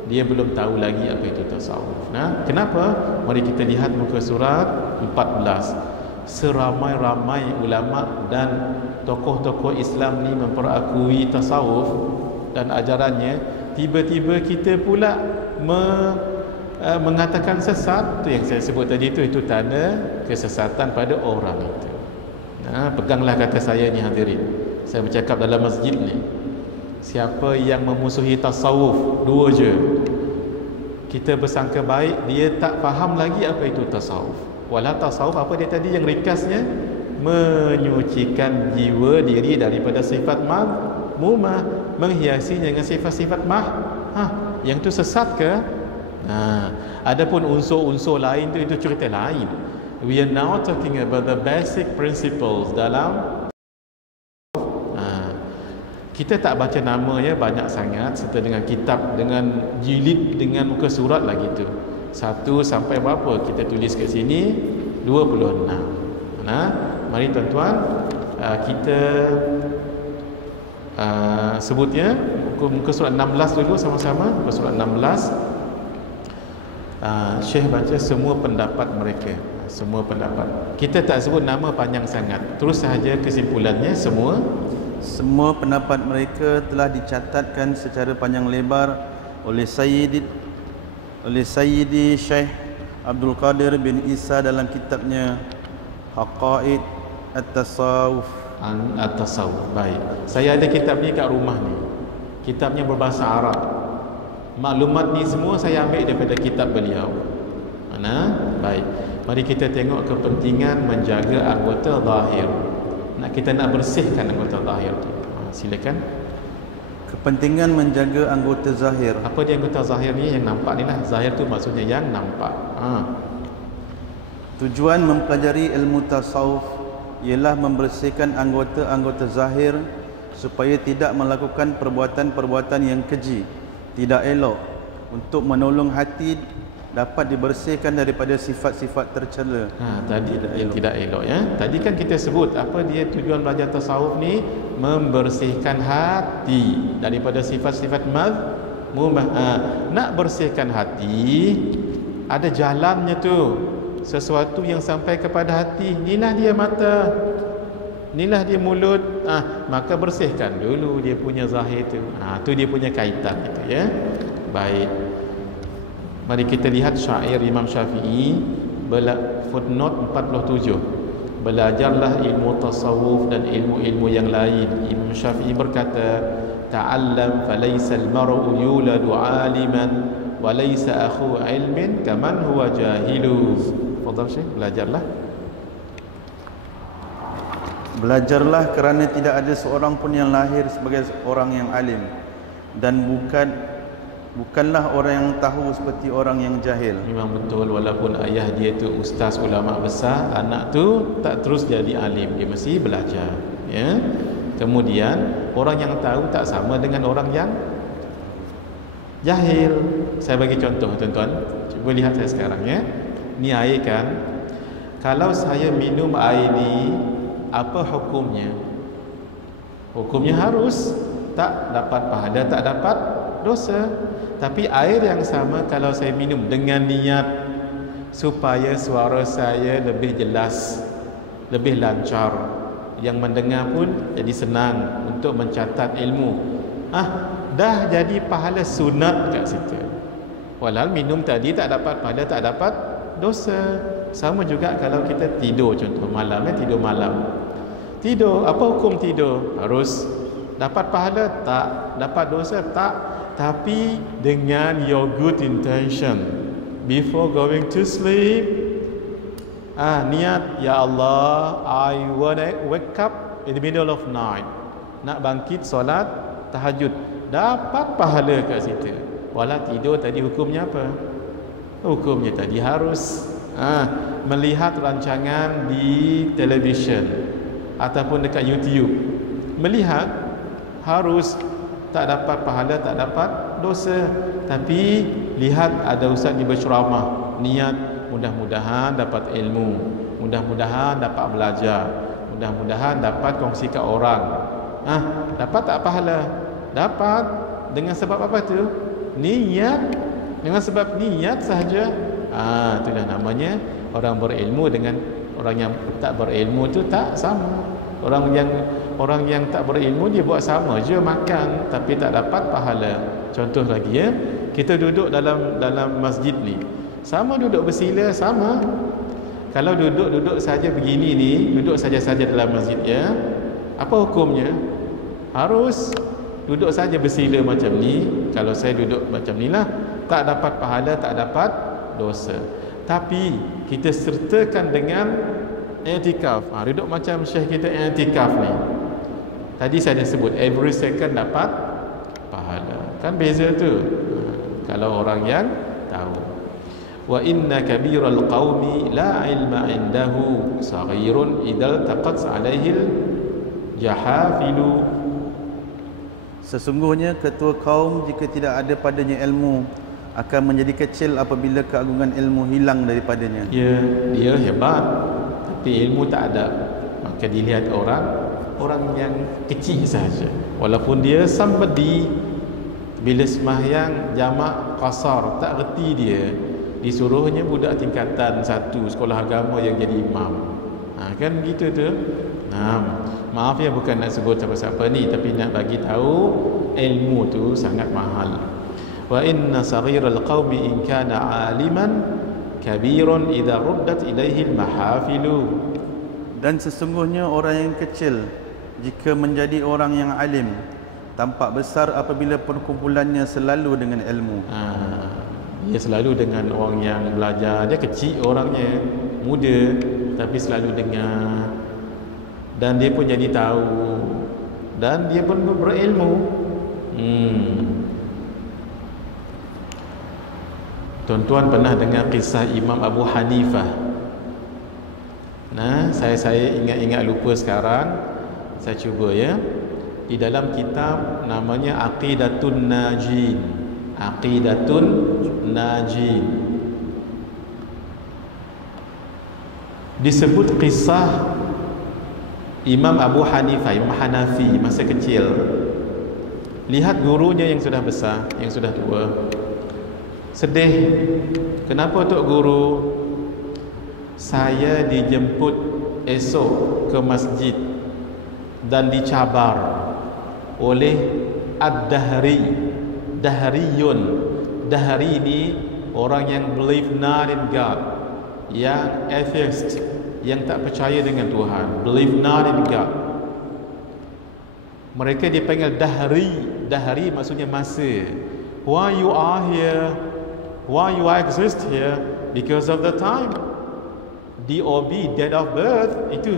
dia belum tahu lagi apa itu tasawuf. Nah, kenapa? Mari kita lihat muka surat 14. Seramai-ramai ulama dan tokoh-tokoh Islam ni memperakui tasawuf dan ajarannya, tiba-tiba kita pula mengatakan sesat. Itu yang saya sebut tadi itu tanda kesesatan pada orang itu. Nah, peganglah kata saya ni hadirin. Saya bercakap dalam masjid ni. Siapa yang memusuhi tasawuf, 2 je. Kita bersangka baik, dia tak faham lagi apa itu tasawuf. Walau tasawuf apa dia tadi yang ringkasnya? Menyucikan jiwa diri daripada sifat madmumah, menghiasinya dengan sifat-sifat yang tu sesat ke? Adapun unsur-unsur lain tu, itu cerita lain. We are now talking about the basic principles dalam kita tak baca nama ya banyak sangat, serta dengan kitab, dengan jilid, dengan muka surat lah gitu. 1 sampai berapa kita tulis kat sini? 26. Mari tuan-tuan kita sebutnya muka surat 16 dulu sama-sama. Muka surat 16. Syekh baca semua pendapat mereka, semua pendapat. Kita tak sebut nama panjang sangat, terus sahaja kesimpulannya. Semua pendapat mereka telah dicatatkan secara panjang lebar oleh Sayyid oleh Sayyidi Syekh Abdul Qadir bin Isa dalam kitabnya Haqaid At-Tasawuf. At-Tasawuf. Baik. Saya ada kitab ni kat rumah ni. Kitabnya berbahasa Arab. Maklumat ni semua saya ambil daripada kitab beliau. Mana? Baik. Mari kita tengok kepentingan menjaga anggota zahir. Kita nak bersihkan anggota zahir tu. Silakan. Kepentingan menjaga anggota zahir. Apa dia anggota zahir ni? Yang nampak ni lah. Zahir tu maksudnya yang nampak. Tujuan mempelajari ilmu tasawuf ialah membersihkan anggota-anggota zahir supaya tidak melakukan perbuatan-perbuatan yang keji, tidak elok, untuk menolong hati dapat dibersihkan daripada sifat-sifat tercela. Tadi tidak elok ya. Tadi kan kita sebut apa dia tujuan belajar tasawuf ni, membersihkan hati daripada sifat-sifat mazmumah. Nak bersihkan hati ada jalannya tu. Sesuatu yang sampai kepada hati, inilah dia mata, inilah dia mulut. Maka bersihkan dulu dia punya zahir tu. Tu dia punya kaitan itu ya. Baik. Mari kita lihat syair Imam Syafi'i, footnote 47. Belajarlah ilmu tasawuf dan ilmu-ilmu yang lain. Imam Syafi'i berkata, ta'allam falaysa al-mar'u yuladu 'aliman wa laysa akhu 'ilmin kaman huwa jahilu. Fadhal Syekh, belajarlah. Belajarlah kerana tidak ada seorang pun yang lahir sebagai orang yang alim, dan bukanlah orang yang tahu seperti orang yang jahil. Memang betul, walaupun ayah dia tu ustaz ulama besar, anak tu tak terus jadi alim, dia mesti belajar ya. Kemudian orang yang tahu tak sama dengan orang yang jahil. Saya bagi contoh tuan-tuan, cuba lihat saya sekarang ya. Ni air kan, kalau saya minum air ni, apa hukumnya? Hukumnya harus tak dapat pahala, tak dapat dosa. Tapi air yang sama kalau saya minum dengan niat supaya suara saya lebih jelas, lebih lancar, yang mendengar pun jadi senang untuk mencatat ilmu, dah jadi pahala sunat kat situ. Walau minum tadi tak dapat pahala, tak dapat dosa. Sama juga kalau kita tidur, contoh malam tidur malam. Tidur, apa hukum tidur? Harus dapat pahala? Tak. Dapat dosa? Tak. Tapi dengan your good intention before going to sleep, niat, ya Allah, I wanna wake up in the middle of night, nak bangkit solat tahajud, dapat pahala kat situ. Walau tidur tadi hukumnya apa? Hukumnya tadi harus melihat rancangan di televisyen ataupun dekat YouTube, melihat harus, tak dapat pahala, tak dapat dosa. Tapi lihat ada ustaz di berceramah, niat mudah-mudahan dapat ilmu, mudah-mudahan dapat belajar, mudah-mudahan dapat kongsi ke orang. Dapat tak pahala? Dapat. Dengan sebab apa tu? Niat. Dengan sebab niat sahaja. Itulah namanya orang berilmu dengan orang yang tak berilmu tu tak sama. Orang yang tak berilmu dia buat sama je makan tapi tak dapat pahala. Contoh lagi ya, kita duduk dalam masjid ni, sama duduk bersila sama. Kalau duduk saja begini ni, duduk saja-saja dalam masjid ya, apa hukumnya? Harus duduk saja bersila macam ni. Kalau saya duduk macam ni lah, tak dapat pahala, tak dapat dosa. Tapi kita sertakan dengan i'tikaf. Duduk macam syekh kita i'tikaf ni, tadi saya dah sebut every second dapat pahala. Kan beza tu kalau orang yang tahu. Wa inna kabiral qaumi la ilma indahu saghirun idal taqat alaihi jahafilu. Sesungguhnya ketua kaum jika tidak ada padanya ilmu akan menjadi kecil apabila keagungan ilmu hilang daripadanya. Ya, dia hebat tapi ilmu tak ada, maka dilihat orang yang kecil saja. Walaupun dia somebody, bila sembahyang jamak qasar tak reti dia, disuruhnya budak tingkatan 1 sekolah agama yang jadi imam. Kan gitu tu. Maaf ya, bukan nak sebut siapa-siapa ni, tapi nak bagi tahu ilmu tu sangat mahal. wa inna saghiral qaumi in kana aliman kabirun idza ruddat ilaihi al-mahafilu. Dan sesungguhnya orang yang kecil jika menjadi orang yang alim, tampak besar apabila perkumpulannya selalu dengan ilmu. Dia selalu dengan orang yang belajar. Dia kecil orangnya, muda, tapi selalu dengar, dan dia pun jadi tahu, dan dia pun berilmu. Tuan-tuan pernah dengar kisah Imam Abu Hanifah? Nah, saya ingat-ingat lupa sekarang. Saya cuba ya. Di dalam kitab namanya Aqidatun Najin. Aqidatun Najin. Disebut kisah Imam Abu Hanifah, Imam Hanafi masa kecil. Lihat gurunya yang sudah besar, yang sudah tua. Sedih. Kenapa Tok Guru? Saya dijemput esok ke masjid dan dicabar oleh Ad-Dahri. Dahriyun. Dahri ini orang yang believe not in God, yang atheist, yang tak percaya dengan Tuhan, believe not in God. Mereka dipanggil Dahri. Dahri maksudnya masa. Why you are here? Why you exist here? Because of the time. DOB, date of birth. Itu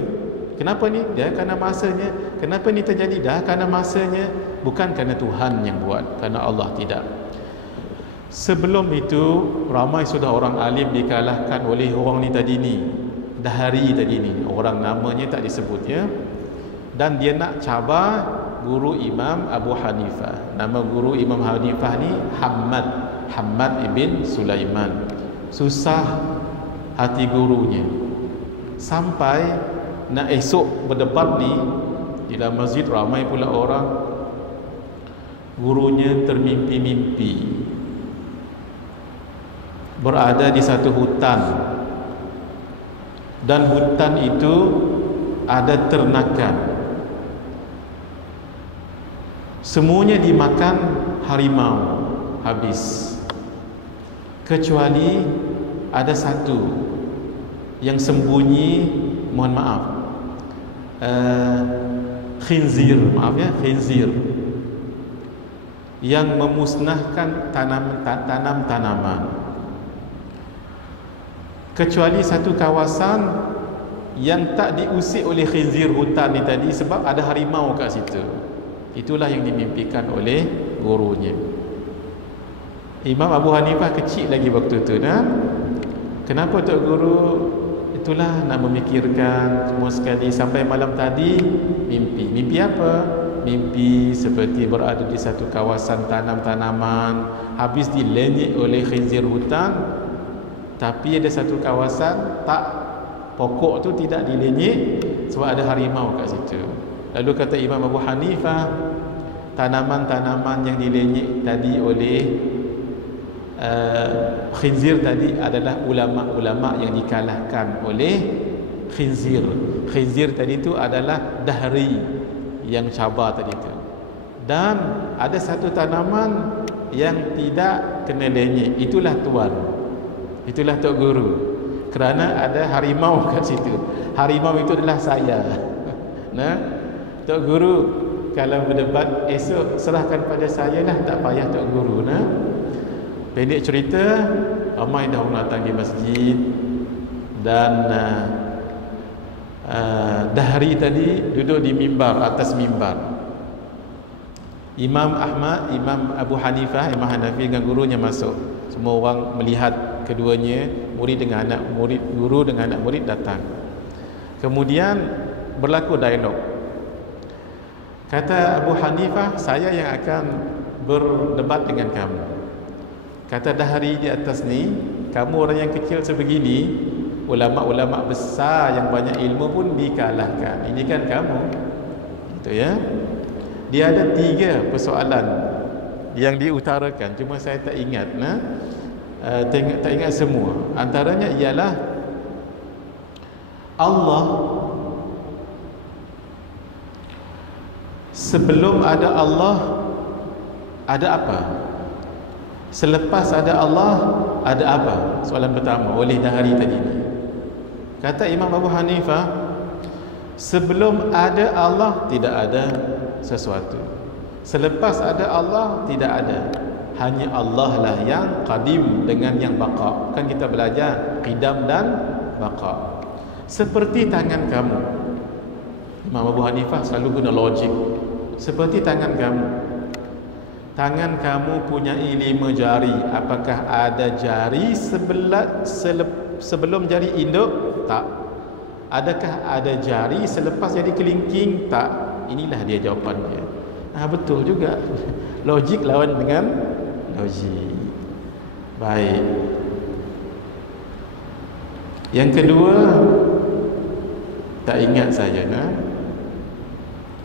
kenapa ni? Dah kerana masanya. Kenapa ni terjadi? Dah kerana masanya. Bukan kerana Tuhan yang buat, kerana Allah tidak. Sebelum itu ramai sudah orang alim dikalahkan oleh orang ni tadi ni, Dahari tadi ni. Orang namanya tak disebut ya. Dan dia nak cabar guru Imam Abu Hanifah. Nama guru Imam Hanifah ni Hammad ibn Sulaiman. Susah hati gurunya, sampai nak esok berdebat ni di dalam masjid ramai pula orang. Gurunya termimpi-mimpi berada di satu hutan, dan hutan itu ada ternakan. Semuanya dimakan harimau habis, kecuali ada satu yang sembunyi, mohon maaf, khinzir, maaf ya, khinzir yang memusnahkan tanaman. Kecuali satu kawasan yang tak diusik oleh khinzir hutan ni tadi, sebab ada harimau kat situ. Itulah yang dimimpikan oleh gurunya. Imam Abu Hanifah kecil lagi waktu tu. Nah, kenapa Tok Guru? Itulah nak memikirkan semua sekali. Sampai malam tadi mimpi. Mimpi apa? Mimpi seperti berada di satu kawasan tanam-tanaman, habis dilenyek oleh khinzir hutan. Tapi ada satu kawasan tak, pokok tu tidak dilenyek sebab ada harimau kat situ. Lalu kata Imam Abu Hanifah, tanaman-tanaman yang dilenyek tadi oleh khinzir tadi adalah ulama-ulama yang dikalahkan oleh khinzir. Khinzir tadi itu adalah Dahri yang cabar tadi itu. Dan ada satu tanaman yang tidak kena lenyek, itulah tuan, itulah Tok Guru. Kerana ada harimau kat situ. Harimau itu adalah saya. Nah, Tok Guru kalau berdebat esok serahkan pada saya lah, tak payah Tok Guru. Nah, pendek cerita, ramai dah orang datang di masjid, dan Dahri tadi duduk di mimbar, atas mimbar. Imam Ahmad, Imam Abu Hanifah, Imam Hanafi dengan gurunya masuk. Semua orang melihat keduanya, murid dengan anak murid, guru dengan anak murid datang. Kemudian berlaku dialog. Kata Abu Hanifah, saya yang akan berdebat dengan kamu. Kata Dahri di atas ni, kamu orang yang kecil sebegini, ulama-ulama besar yang banyak ilmu pun dikalahkan. Ini kan kamu. Gitu ya. Dia ada 3 persoalan yang diutarakan, cuma saya tak ingat. Tak ingat semua. Antaranya ialah Allah, sebelum ada Allah ada apa? Selepas ada Allah, ada apa? Soalan pertama oleh dahari tadi ni. Kata Imam Abu Hanifah, sebelum ada Allah tidak ada sesuatu. Selepas ada Allah tidak ada. Hanya Allah lah yang qadim dengan yang baqa. Kan kita belajar qidam dan baqa. Seperti tangan kamu. Imam Abu Hanifah selalu guna logik. Seperti tangan kamu. Tangan kamu punya 5 jari. Apakah ada jari sebelum jari induk? Tak. Adakah ada jari selepas jadi kelingking? Tak. Inilah dia jawapan dia. Betul juga. Logik lawan dengan logik. Baik. Yang kedua, tak ingat saja nah.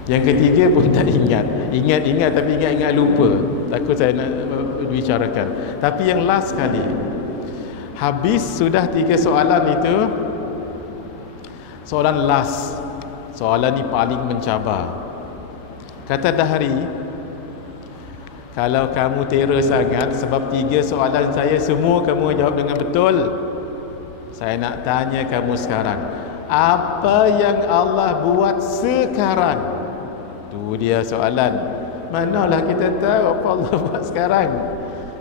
Yang ketiga pun tak ingat. Ingat tapi ingat lupa. Takut saya nak bicarakan. Tapi yang last sekali, habis sudah 3 soalan itu. Soalan last, soalan ni paling mencabar. Kata dahari, kalau kamu terror sangat sebab 3 soalan saya semua kamu jawab dengan betul, saya nak tanya kamu sekarang, apa yang Allah buat sekarang? Tu dia soalan. Manalah kita tahu apa Allah buat sekarang?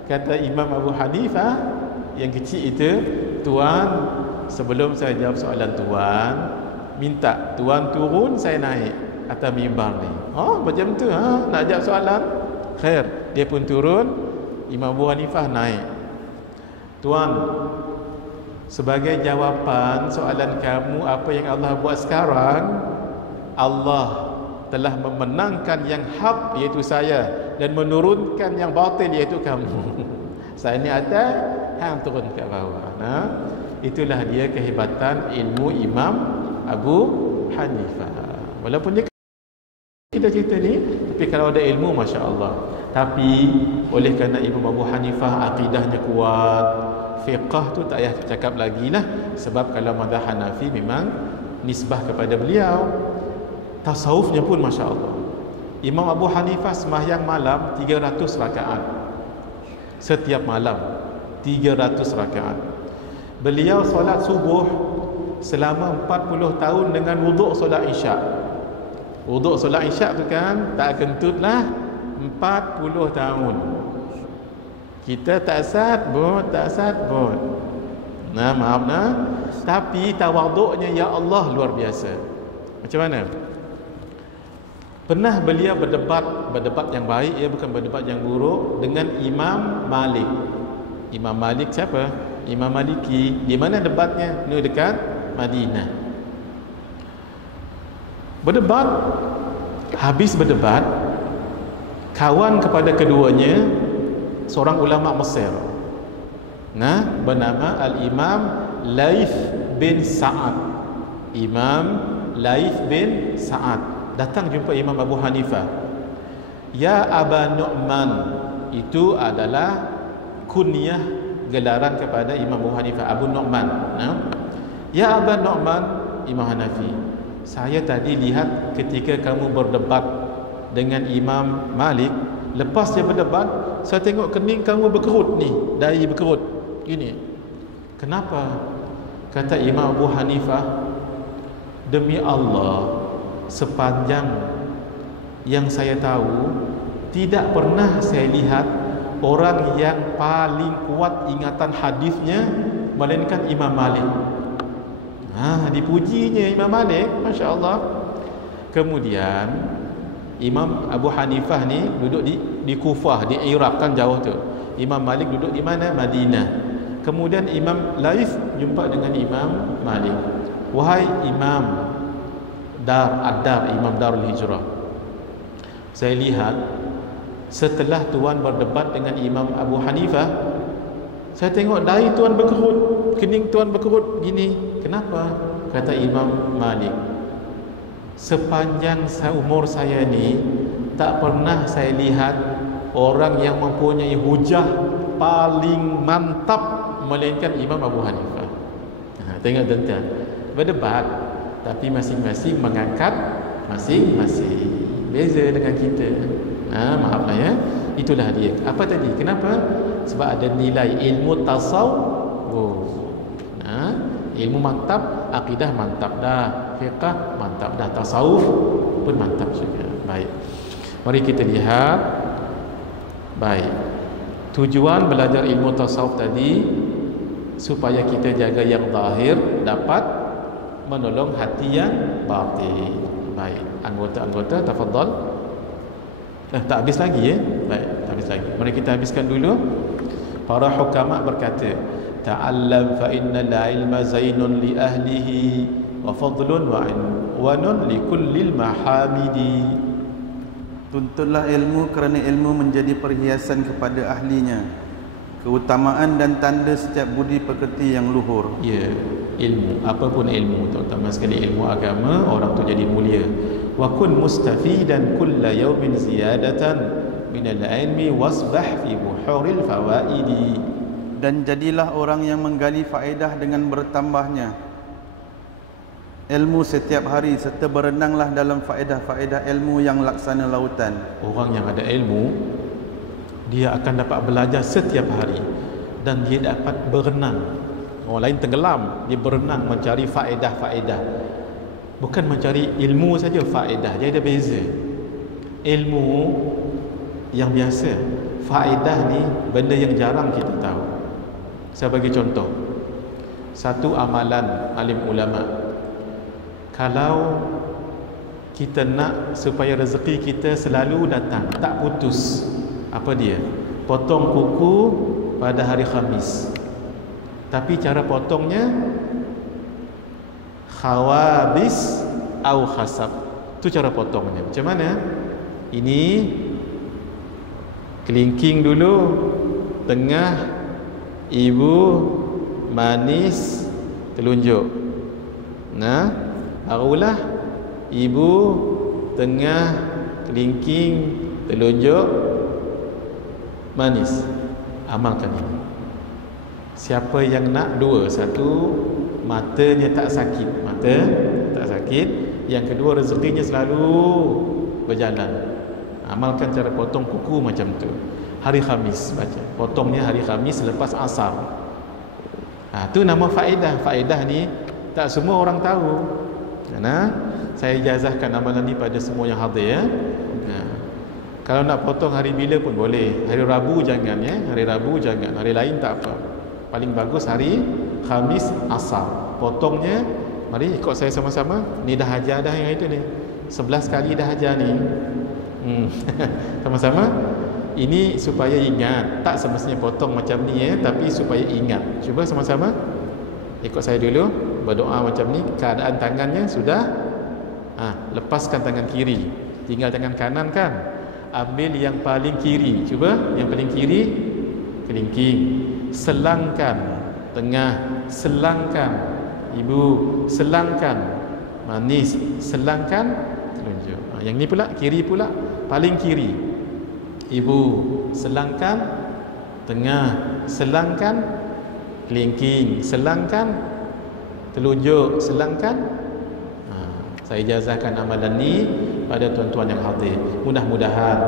Kata Imam Abu Hanifah yang kecil itu, tuan, sebelum saya jawab soalan tuan, minta tuan turun, saya naik atas mimbar ni. Macam tu nak jawab soalan. Khair, dia pun turun, Imam Abu Hanifah naik. Tuan, sebagai jawapan soalan kamu apa yang Allah buat sekarang, Allah telah memenangkan yang hak iaitu saya dan menurunkan yang batil iaitu kamu. Saya ni atas, hang turun kat bawah. Itulah dia kehebatan ilmu Imam Abu Hanifah. Walaupun dia kita cerita ni, tapi kalau ada ilmu, Masya Allah. Tapi oleh kerana Imam Abu Hanifah akidahnya kuat, fiqah tu tak payah cakap lagi lah. Sebab kalau mazhab Hanafi memang nisbah kepada beliau. Tasawufnya pun Masya Allah. Imam Abu Hanifah sembahyang malam 300 rakaat. Setiap malam 300 rakaat. Beliau solat subuh selama 40 tahun dengan wuduk solat isyak. Wuduk solat isyak tu kan tak kentut lah, 40 tahun. Kita tak sat pun. Maaf tapi tawaduknya ya Allah luar biasa. Macam mana? Pernah beliau berdebat yang baik, bukan berdebat yang buruk, dengan Imam Malik. Imam Malik siapa? Imam Maliki. Di mana debatnya? Ni dekat Madinah. Berdebat. Habis berdebat, kawan kepada keduanya seorang ulama Mesir. Bernama Al-Imam Laith bin Sa'ad. Imam Laith bin Sa'ad datang jumpa Imam Abu Hanifah. Ya Aba Nu'man, itu adalah kunyah gelaran kepada Imam Abu Hanifah, Abu Nu'man. Ya Aba Nu'man, Imam Hanafi, saya tadi lihat ketika kamu berdebat dengan Imam Malik, lepas dia berdebat, saya tengok kening kamu berkerut ni, dahi berkerut gini. Kenapa? Kata Imam Abu Hanifah, demi Allah, sepanjang yang saya tahu, tidak pernah saya lihat orang yang paling kuat ingatan hadisnya melainkan Imam Malik. Dipujinya Imam Malik, Masya Allah. Kemudian Imam Abu Hanifah ni duduk di Kufah, di Iraq, kan jauh tu. Imam Malik duduk di mana? Madinah. Kemudian Imam Laith jumpa dengan Imam Malik. Wahai Imam Ad-Dar, Imam Darul Hijrah, saya lihat setelah tuan berdebat dengan Imam Abu Hanifah, saya tengok dahi tuan berkerut, kening tuan berkerut gini. Kenapa? Kata Imam Malik, sepanjang umur saya ni tak pernah saya lihat orang yang mempunyai hujah paling mantap melainkan Imam Abu Hanifah. Tengok tuan-tuan, berdebat tapi masing-masing mengangkat masing-masing. Beza dengan kita. Maaflah ya. Itulah dia. Apa tadi? Kenapa? Sebab ada nilai ilmu tasawuf. Ilmu mantap, akidah mantap dah, fiqh mantap dah, tasawuf pun mantap juga. Baik, mari kita lihat. Baik, tujuan belajar ilmu tasawuf tadi supaya kita jaga yang zahir dapat menolong hati yang batin. Baik, anggota-anggota tafadhal. Tak habis lagi ya? Baik, tak habis lagi. Mari kita habiskan dulu. Para hukama berkata, ta'allam fa innal ilma zainun li ahlihi wa fadlun wa inwanun li kullil mahamidi. Tuntutlah ilmu kerana ilmu menjadi perhiasan kepada ahlinya, keutamaan dan tanda setiap budi pekerti yang luhur. Ya, ilmu, apapun ilmu, terutama sekali ilmu agama, orang tu jadi mulia. Wa kun mustafidan kulla yawmin ziyadatan min al-ilmi wasbah fi buhuril fawaidi. Dan jadilah orang yang menggali faedah dengan bertambahnya ilmu setiap hari, serta berenanglah dalam faedah-faedah ilmu yang laksana lautan. Orang yang ada ilmu, dia akan dapat belajar setiap hari dan dia dapat berenang. Orang lain tenggelam, dia berenang mencari faedah-faedah. Bukan mencari ilmu saja, faedah. Dia ada beza. Ilmu yang biasa, faedah ni benda yang jarang kita tahu. Saya bagi contoh. Satu amalan alim ulama, kalau kita nak supaya rezeki kita selalu datang, tak putus, apa dia? Potong kuku pada hari Khamis. Tapi cara potongnya khawabis au khasab. Itu cara potongnya. Macam mana? Ini kelingking dulu, tengah, ibu, manis, telunjuk. Nah, barulah ibu, tengah, kelingking, telunjuk, manis. Amalkan ini. Siapa yang nak dua, satu, matanya tak sakit, mata tak sakit. Yang kedua, rezekinya selalu berjalan. Amalkan cara potong kuku macam tu. Hari Khamis baca. Potongnya hari Khamis selepas asar. Tu nama faedah. Faedah ni tak semua orang tahu. Karena saya ijazahkan amalan ni pada semua yang hadir ya. Kalau nak potong hari bila pun boleh. Hari Rabu jangan ya. Hari Rabu jangan. Hari lain tak apa. Paling bagus hari Khamis asar. Potongnya, mari ikut saya sama-sama. Ni dah ajar dah yang itu ni. 11 kali dah ajar ni. Sama-sama. Ini supaya ingat. Tak semestinya potong macam ni ya, tapi supaya ingat. Cuba sama-sama. Ikut saya dulu. Berdoa macam ni. Keadaan tangannya sudah. Lepaskan tangan kiri. Tinggal tangan kanan kan. Ambil yang paling kiri. Cuba. Yang paling kiri. Kelingking. Selangkan tengah, selangkan ibu, selangkan manis, selangkan telunjuk. Yang ni pula kiri pula, paling kiri ibu, selangkan tengah, selangkan kelingking, selangkan telunjuk, selangkan. Saya ijazahkan amalan ni pada tuan-tuan yang hadir. Mudah-mudahan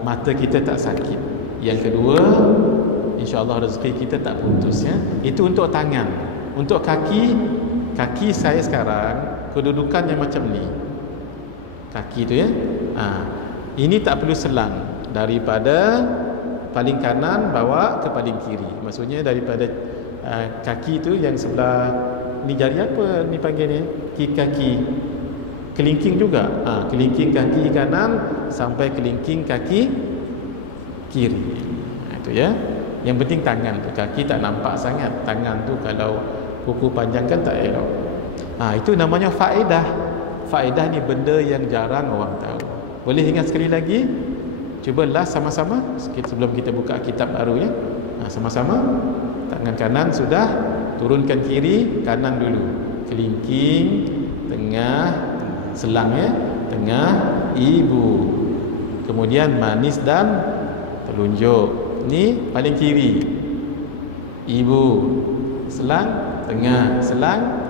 mata kita tak sakit. Yang kedua, InsyaAllah rezeki kita tak putus ya. Itu untuk tangan. Untuk kaki, kaki saya sekarang kedudukannya macam ni. Kaki tu ya. Ini tak perlu selang. Daripada paling kanan bawa ke paling kiri. Maksudnya daripada kaki tu yang sebelah ni, jari apa ni panggil ni? Kaki. Kelingking juga. Kelingking kaki kanan sampai kelingking kaki kiri. Itu ya. Yang penting tangan tu, kaki tak nampak sangat. Tangan tu kalau kuku panjang kan tak elok. Itu namanya faedah. Faedah ni benda yang jarang orang tahu. Boleh ingat sekali lagi? Cuba last sama-sama sebelum kita buka kitab baru ya. Sama-sama. Tangan kanan sudah, turunkan kiri, kanan dulu. Kelingking, tengah, selang ya. Tengah, ibu. Kemudian manis dan telunjuk. Ni paling kiri ibu, selang tengah, selang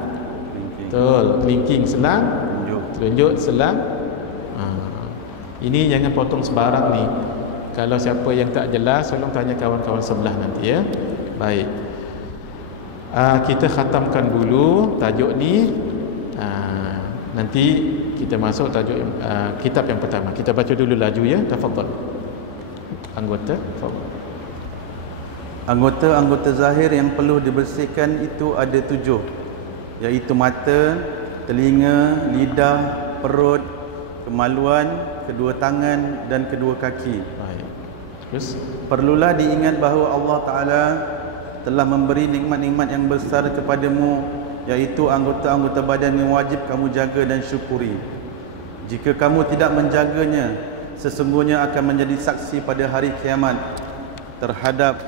betul, kelingking selang telunjuk, selang. Ini jangan potong sembarang ni. Kalau siapa yang tak jelas, tolong tanya kawan-kawan sebelah nanti ya. Baik. Kita khatamkan dulu tajuk ni. Nanti kita masuk tajuk kitab yang pertama. Kita baca dulu laju ya. Tafadhal. Anggota, tafadhal. Anggota zahir yang perlu dibersihkan itu ada 7, iaitu mata, telinga, lidah, perut, kemaluan, kedua tangan dan kedua kaki. Baik. Terus Perlulah diingat bahawa Allah Ta'ala telah memberi nikmat-nikmat yang besar kepadamu, iaitu anggota-anggota badan yang wajib kamu jaga dan syukuri. Jika kamu tidak menjaganya, sesungguhnya akan menjadi saksi pada hari kiamat terhadap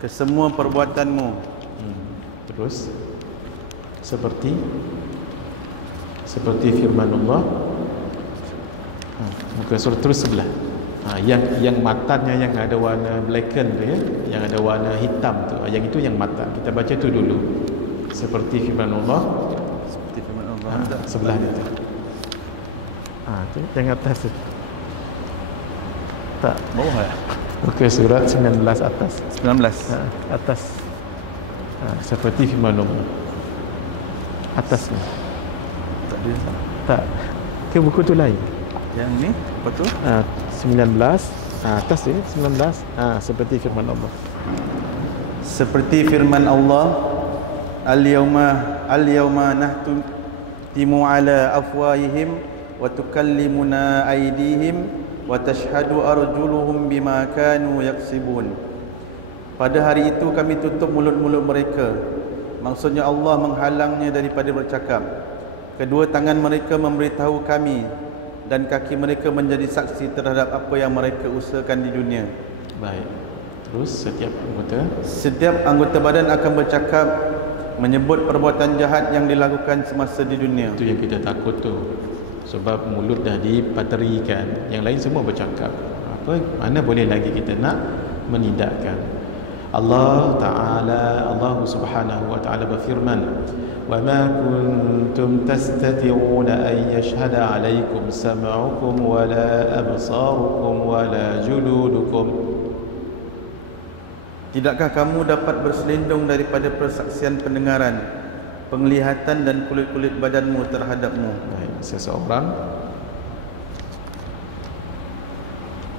kesemua perbuatanmu. Terus seperti firman Allah, muka surat terus sebelah. Yang matannya yang ada warna blackened tu ya, yang ada warna hitam tu, yang itu yang matan. Kita baca tu dulu. Seperti firman Allah. Seperti firman Allah. Sebelah dia tu. Tu yang atas tu. Tak, bawah ya? Okey, surat 19 atas. 19. Atas. Seperti firman Allah. Atas ni. Tak ada. Tak. Ke buku tu lain. Yang ni apa tu? 19. Atas ni 19. Seperti firman Allah. Seperti firman Allah, Al-yawma nahtimu ala afwahihim wa tukallimuna aydihim wa tashhadu arjuluhum bima kanu yaksibun. Pada hari itu kami tutup mulut-mulut mereka. Maksudnya Allah menghalangnya daripada bercakap. Kedua tangan mereka memberitahu kami dan kaki mereka menjadi saksi terhadap apa yang mereka usahakan di dunia. Baik. Terus setiap anggota badan akan bercakap menyebut perbuatan jahat yang dilakukan semasa di dunia. Itu yang kita takut tu. Sebab mulut dah dipaterikan, yang lain semua bercakap. Mana boleh lagi kita nak menidakkan. Allah Subhanahu wa taala berfirman, "Wa ma kuntum tastati'una an yashhada 'alaykum sam'ukum wa la absarukum wa la juludukum." Tidakkah kamu dapat berselindung daripada persaksian pendengaran, penglihatan dan kulit-kulit badanmu terhadapmu? Baik, seseorang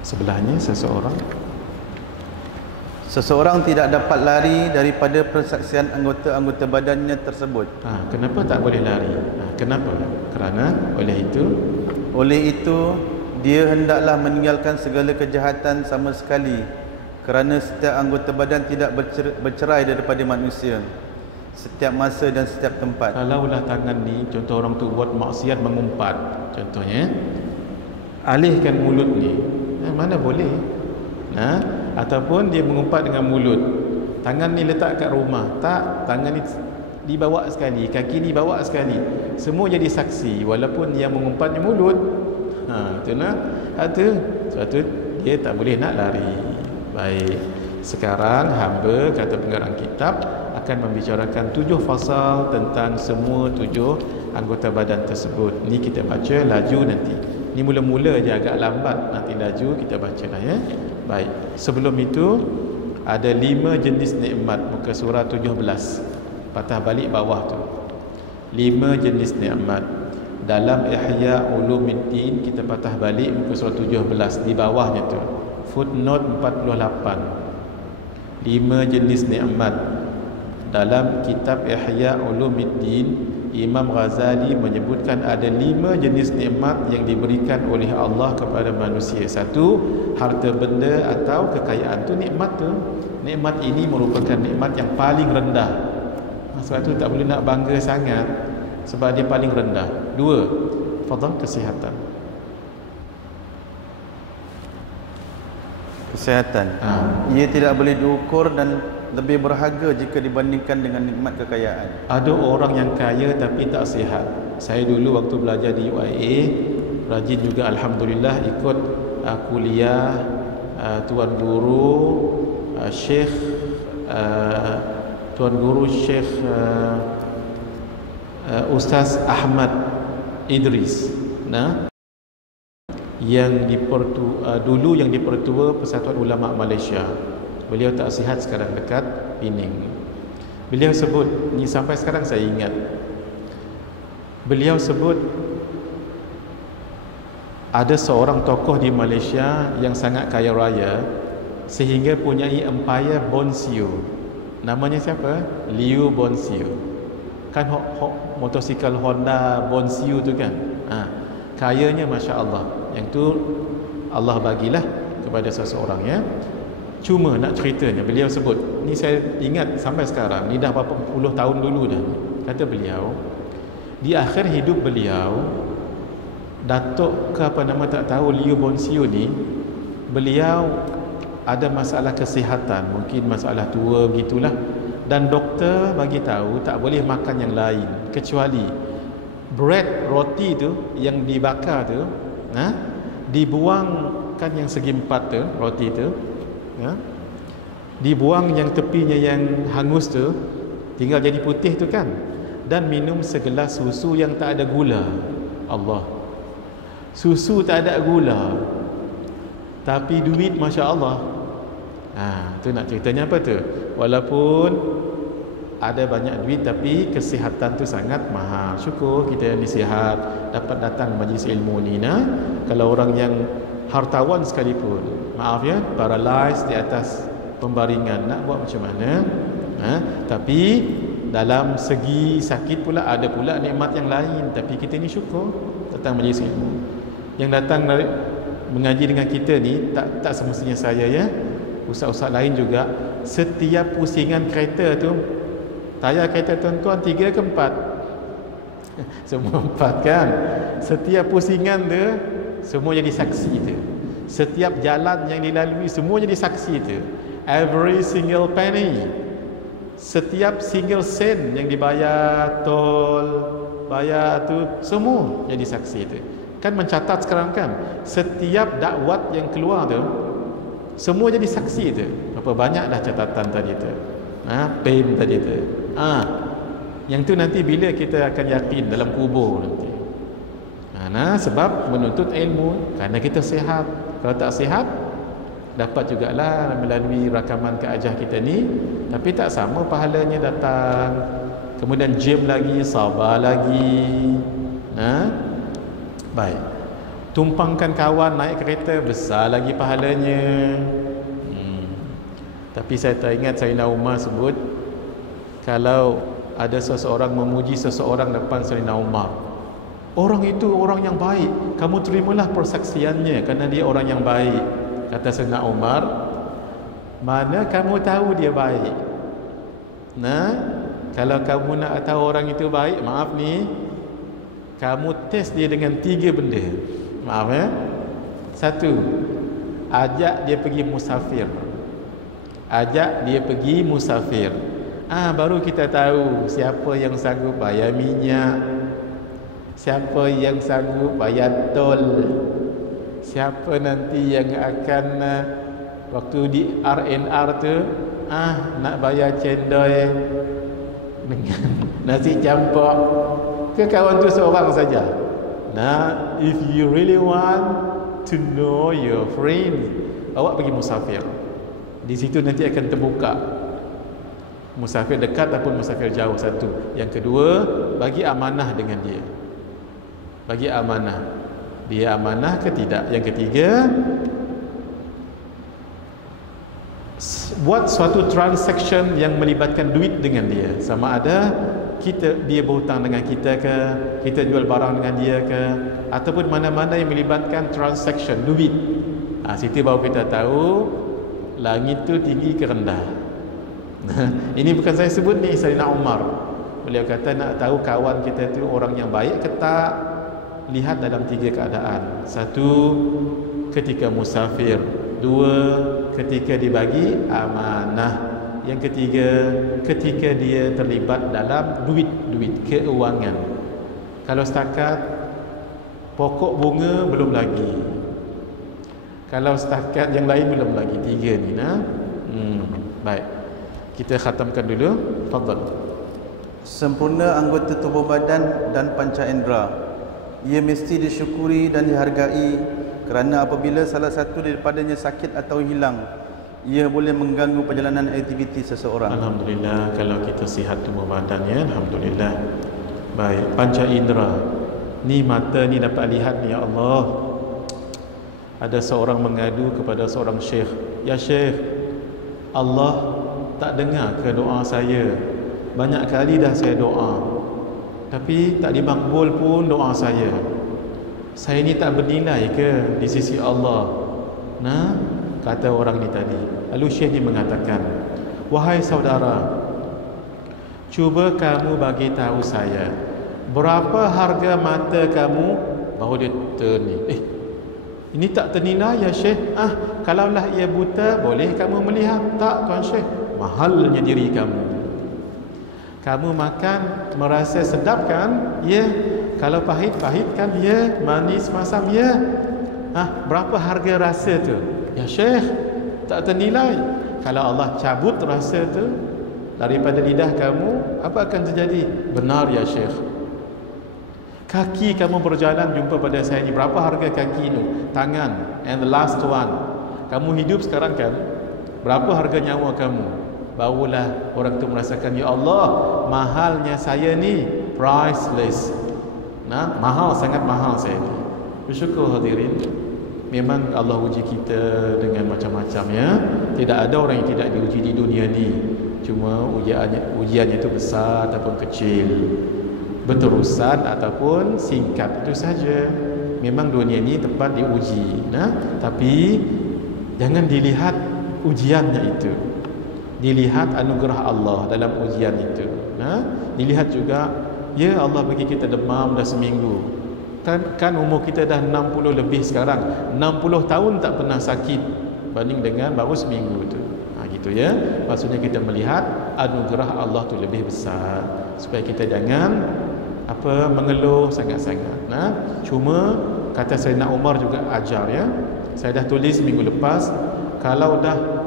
sebelahnya seseorang tidak dapat lari daripada persaksian anggota-anggota badannya tersebut. Kenapa tak boleh lari? Kenapa? Kerana oleh itu dia hendaklah meninggalkan segala kejahatan sama sekali, kerana setiap anggota badan tidak bercerai daripada manusia setiap masa dan setiap tempat. Kalaulah tangan ni, contoh orang tu buat maksiat mengumpat, contohnya, alihkan mulut ni, mana boleh? Ataupun dia mengumpat dengan mulut, tangan ni letak kat rumah, tak, tangan ni dibawa sekali, kaki ni bawa sekali, semua jadi saksi, walaupun yang mengumpatnya mulut. Sebab tu dia tak boleh nak lari. Baik, sekarang hamba, kata pengarang kitab, akan membicarakan 7 fasal tentang semua 7 anggota badan tersebut. Ni kita baca laju nanti. Ni mula-mula je agak lambat, nanti laju kita baca lah ya. Baik, sebelum itu ada 5 jenis nikmat, muka surah 17. Patah balik bawah tu. 5 jenis nikmat. Dalam Ihya Ulumuddin kita patah balik muka surah 17 di bawahnya tu. Footnote 48. 5 jenis nikmat. Dalam kitab Ihya Ulumuddin, Imam Ghazali menyebutkan ada 5 jenis nikmat yang diberikan oleh Allah kepada manusia. 1, harta benda atau kekayaan. Tu nikmat tu. Nikmat ini merupakan nikmat yang paling rendah. Sebab tu tak boleh nak bangga sangat, sebab dia paling rendah. 2, fadhal kesihatan. Ia tidak boleh diukur dan lebih berharga jika dibandingkan dengan nikmat kekayaan. Ada orang yang kaya tapi tak sihat. Saya dulu waktu belajar di UIA, rajin juga alhamdulillah ikut kuliah tuan guru Syekh Ustaz Ahmad Idris. dulu yang dipertua Persatuan Ulama Malaysia. Beliau tak sihat sekarang, dekat Pening. Beliau sebut, ni sampai sekarang saya ingat, beliau sebut ada seorang tokoh di Malaysia yang sangat kaya raya sehingga punyai empayar bonsio. Namanya siapa? Liu Bonsio. Kan motosikal Honda Bonsio tu kan. Kayanya Masya Allah. Yang tu Allah bagilah kepada seseorang, ya. Cuma nak ceritanya, beliau sebut, ni saya ingat sampai sekarang, ni dah berapa puluh tahun dulu dah. Kata beliau, di akhir hidup beliau, Datuk ke apa nama tak tahu, Liu Bonsio ni, beliau ada masalah kesihatan, mungkin masalah tua begitulah, dan doktor bagi tahu tak boleh makan yang lain kecuali bread, roti tu yang dibakar tu, dibuangkan yang segi empat tu, roti tu, dibuang yang tepinya yang hangus tu, tinggal jadi putih tu kan, dan minum segelas susu yang tak ada gula. Allah, susu tak ada gula, tapi duit Masya Allah. Tu nak ceritanya apa tu? Walaupun ada banyak duit tapi kesihatan tu sangat mahal. Syukur kita yang sihat dapat datang majlis ilmu ni. Kalau orang yang hartawan sekalipun, maaf ya, paralyzed di atas pembaringan, nak buat macam mana? Tapi dalam segi sakit pula ada pula nikmat yang lain. Tapi kita ni syukur datang majlis ilmu. Yang datang mengaji dengan kita ni tak semestinya saya, ya. Ustaz-ustaz lain juga. Setiap pusingan kereta tu, tayar kereta tuan-tuan 3 ke 4? Semua 4 kan. Setiap pusingan tu semua jadi saksi tu. Setiap jalan yang dilalui semua jadi saksi tu. Every single penny, setiap single sen yang dibayar, tol, bayar tu, semua jadi saksi tu. Kan mencatat sekarang kan, setiap dakwat yang keluar tu semua jadi saksi tu. Berapa banyak dah catatan tadi tu, PIM tadi tu. Yang tu nanti bila kita akan yakin dalam kubur nanti. Sebab menuntut ilmu kerana kita sihat. Kalau tak sihat, dapat jugalah melalui rakaman keajah kita ni, tapi tak sama pahalanya datang. Kemudian jam lagi, sabar lagi. Baik. Tumpangkan kawan naik kereta, besar lagi pahalanya. Tapi saya teringat Sayyidina Umar sebut, kalau ada seseorang memuji seseorang depan Sayyidina Umar, orang itu orang yang baik, kamu terimalah persaksiannya kerana dia orang yang baik. Kata Sayyidina Umar, mana kamu tahu dia baik? Kalau kamu nak tahu orang itu baik, maaf ni, kamu test dia dengan 3 benda. Maaf ya. 1, ajak dia pergi musafir. Ajak dia pergi musafir. Baru kita tahu siapa yang sanggup bayar minyak, siapa yang sanggup bayar tol, siapa nanti yang akan waktu di RNR tu nak bayar cendol dengan nasi campur. Ke kawan tu seorang saja. If you really want to know your friend, awak pergi musafir. Di situ nanti akan terbuka musafir dekat ataupun musafir jauh. 1. Yang kedua, bagi amanah dengan dia. Bagi amanah. Dia amanah ke tidak? Yang ketiga, buat suatu transaction yang melibatkan duit dengan dia. Sama ada dia berhutang dengan kita ke, kita jual barang dengan dia ke, ataupun mana-mana yang melibatkan transaction duit. Situ baru kita tahu langit tu tinggi ke rendah. Ini bukan saya sebut ni, Sayyidina Umar. Beliau kata nak tahu kawan kita tu orang yang baik ke tak, lihat dalam 3 keadaan. 1, ketika musafir. 2, ketika dibagi amanah. Yang ketiga, ketika dia terlibat dalam duit keuangan. Kalau setakat pokok bunga belum lagi, kalau setakat yang lain belum lagi. 3 ni baik, kita khatamkan dulu. Fadhal. Sempurna anggota tubuh badan dan panca indera, ia mesti disyukuri dan dihargai kerana apabila salah satu daripadanya sakit atau hilang, ia boleh mengganggu perjalanan aktiviti seseorang. Alhamdulillah, kalau kita sihat tubuh badannya, alhamdulillah. Baik, panca indera. Ni mata ni dapat lihat ni, ya Allah. Ada seorang mengadu kepada seorang syekh, "Ya syekh, Allah tak dengar ke doa saya? Banyak kali dah saya doa, tapi tak dimakbul pun doa saya. Saya ni tak bernilai ke di sisi Allah?" Nah, kata orang ni tadi. Lalu syekh ni mengatakan, "Wahai saudara, cuba kamu bagi tahu saya, berapa harga mata kamu?" Baru dia terni. Ini tak ternilai ya syekh. Kalaulah ia buta, boleh kamu melihat? Tak tuan syekh, mahalnya diri kamu. Kamu makan merasa sedap kan? Ya. Kalau pahit-pahit kan? Ya. Manis masam? Ya. Berapa harga rasa tu? Ya syekh, tak ternilai. Kalau Allah cabut rasa tu daripada lidah kamu, apa akan terjadi? Benar ya syekh. Kaki kamu berjalan jumpa pada saya ni, berapa harga kaki tu? Tangan. And the last one, kamu hidup sekarang kan, berapa harga nyawa kamu? Barulah orang tu merasakan, ya Allah, mahalnya saya ni, priceless. Nah, mahal, sangat mahal saya ni. Bersyukur hadirin, memang Allah uji kita dengan macam-macam ya. Tidak ada orang yang tidak diuji di dunia ni. Cuma ujiannya itu besar ataupun kecil, berterusan ataupun singkat, itu saja. Memang dunia ni tempat diuji. Nah, tapi jangan dilihat ujiannya itu, dilihat anugerah Allah dalam ujian itu. Nah, dilihat juga, ya Allah bagi kita demam dah seminggu. Kan umur kita dah 60 lebih sekarang. 60 tahun tak pernah sakit banding dengan baru seminggu itu. Gitu ya. Maksudnya kita melihat anugerah Allah tu lebih besar, supaya kita jangan mengeluh sangat-sangat. Nah, cuma kata Sayyidina Umar juga ajar ya. Saya dah tulis minggu lepas, kalau dah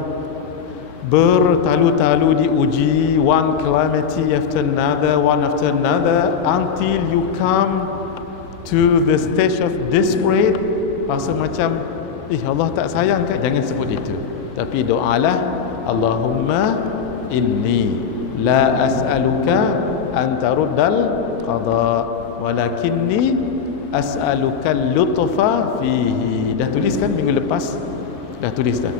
bertalu-talu diuji, one calamity after another, one after another, until you come to the stage of desperate, rasa macam Allah tak sayang kan, jangan sebut itu. Tapi doalah, Allahumma inni la as'aluka an taruddal qada walakinni as'aluka lutfa fihi. Dah tulis kan minggu lepas? Dah tulis dah.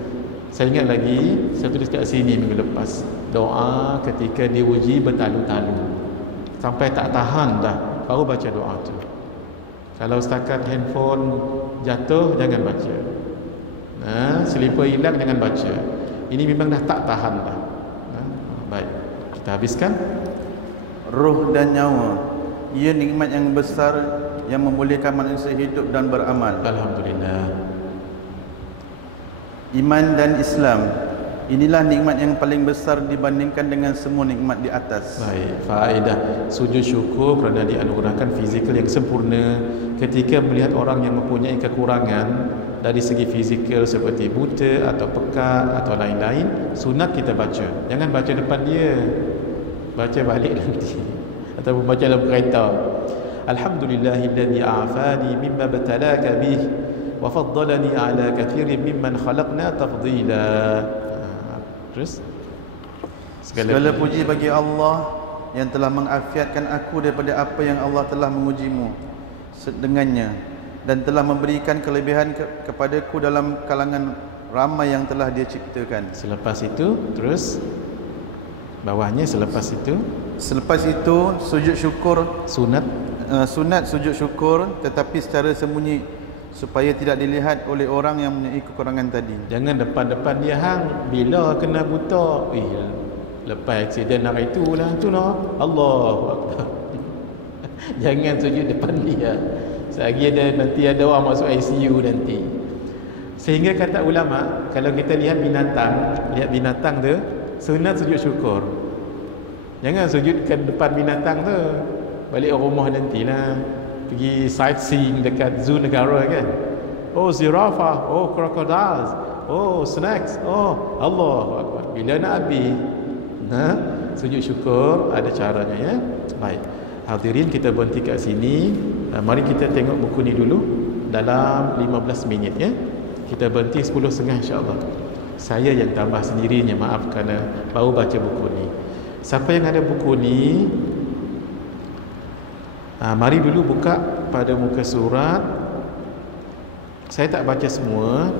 Saya ingat lagi, saya tulis kat sini minggu lepas. Doa ketika diuji bertalu-talu, sampai tak tahan dah, baru baca doa tu. Kalau setakat handphone jatuh, jangan baca. Selipar hilang, jangan baca. Ini memang dah tak tahan dah. Baik, kita habiskan. Ruh dan nyawa, ia nikmat yang besar yang membolehkan manusia hidup dan beramal. Alhamdulillah. Iman dan Islam, inilah nikmat yang paling besar dibandingkan dengan semua nikmat di atas. Baik, faedah sujud syukur kerana dianugerahkan fizikal yang sempurna. Ketika melihat orang yang mempunyai kekurangan dari segi fizikal seperti buta atau pekat atau lain-lain, sunat kita baca. Jangan baca depan dia, baca balik nanti, ataupun baca dalam kereta. Alhamdulillahilladzi afani mimma batalaka bih wa faddalani ala kathirin mimman khalaqna tafdila. Terus segala puji bagi Allah yang telah mengafiatkan aku daripada apa yang Allah telah mengujimu dengannya, dan telah memberikan kelebihan kepadaku dalam kalangan ramai yang telah Dia ciptakan. Selepas itu, terus bawahnya, selepas itu sujud syukur sunat. Sunat sujud syukur, tetapi secara sembunyi supaya tidak dilihat oleh orang yang mempunyai kekurangan tadi. Jangan depan-depan dia hang, bila kena buta, lepas aksiden hari itulah Allahu Akbar. Jangan sujud depan dia. Selagi nanti ada orang masuk ICU nanti. Sehingga kata ulama, kalau kita lihat binatang tu, sunat sujud syukur. Jangan sujud ke depan binatang tu. Balik rumah nantilah, pergi sightseeing dekat zoo negara kan. Oh zirafah, oh crocodiles, oh snakes, oh Allahu Akbar. Bila nak habis, sujud syukur ada caranya ya. Baik, hadirin, kita berhenti kat sini. Mari kita tengok buku ni dulu. dalam 15 minit ya. Kita berhenti 10.30 insya-Allah. Saya yang tambah sendirinya, maaf kerana baru baca buku ni. Siapa yang ada buku ni, mari dulu buka pada muka surat. Saya tak baca semua.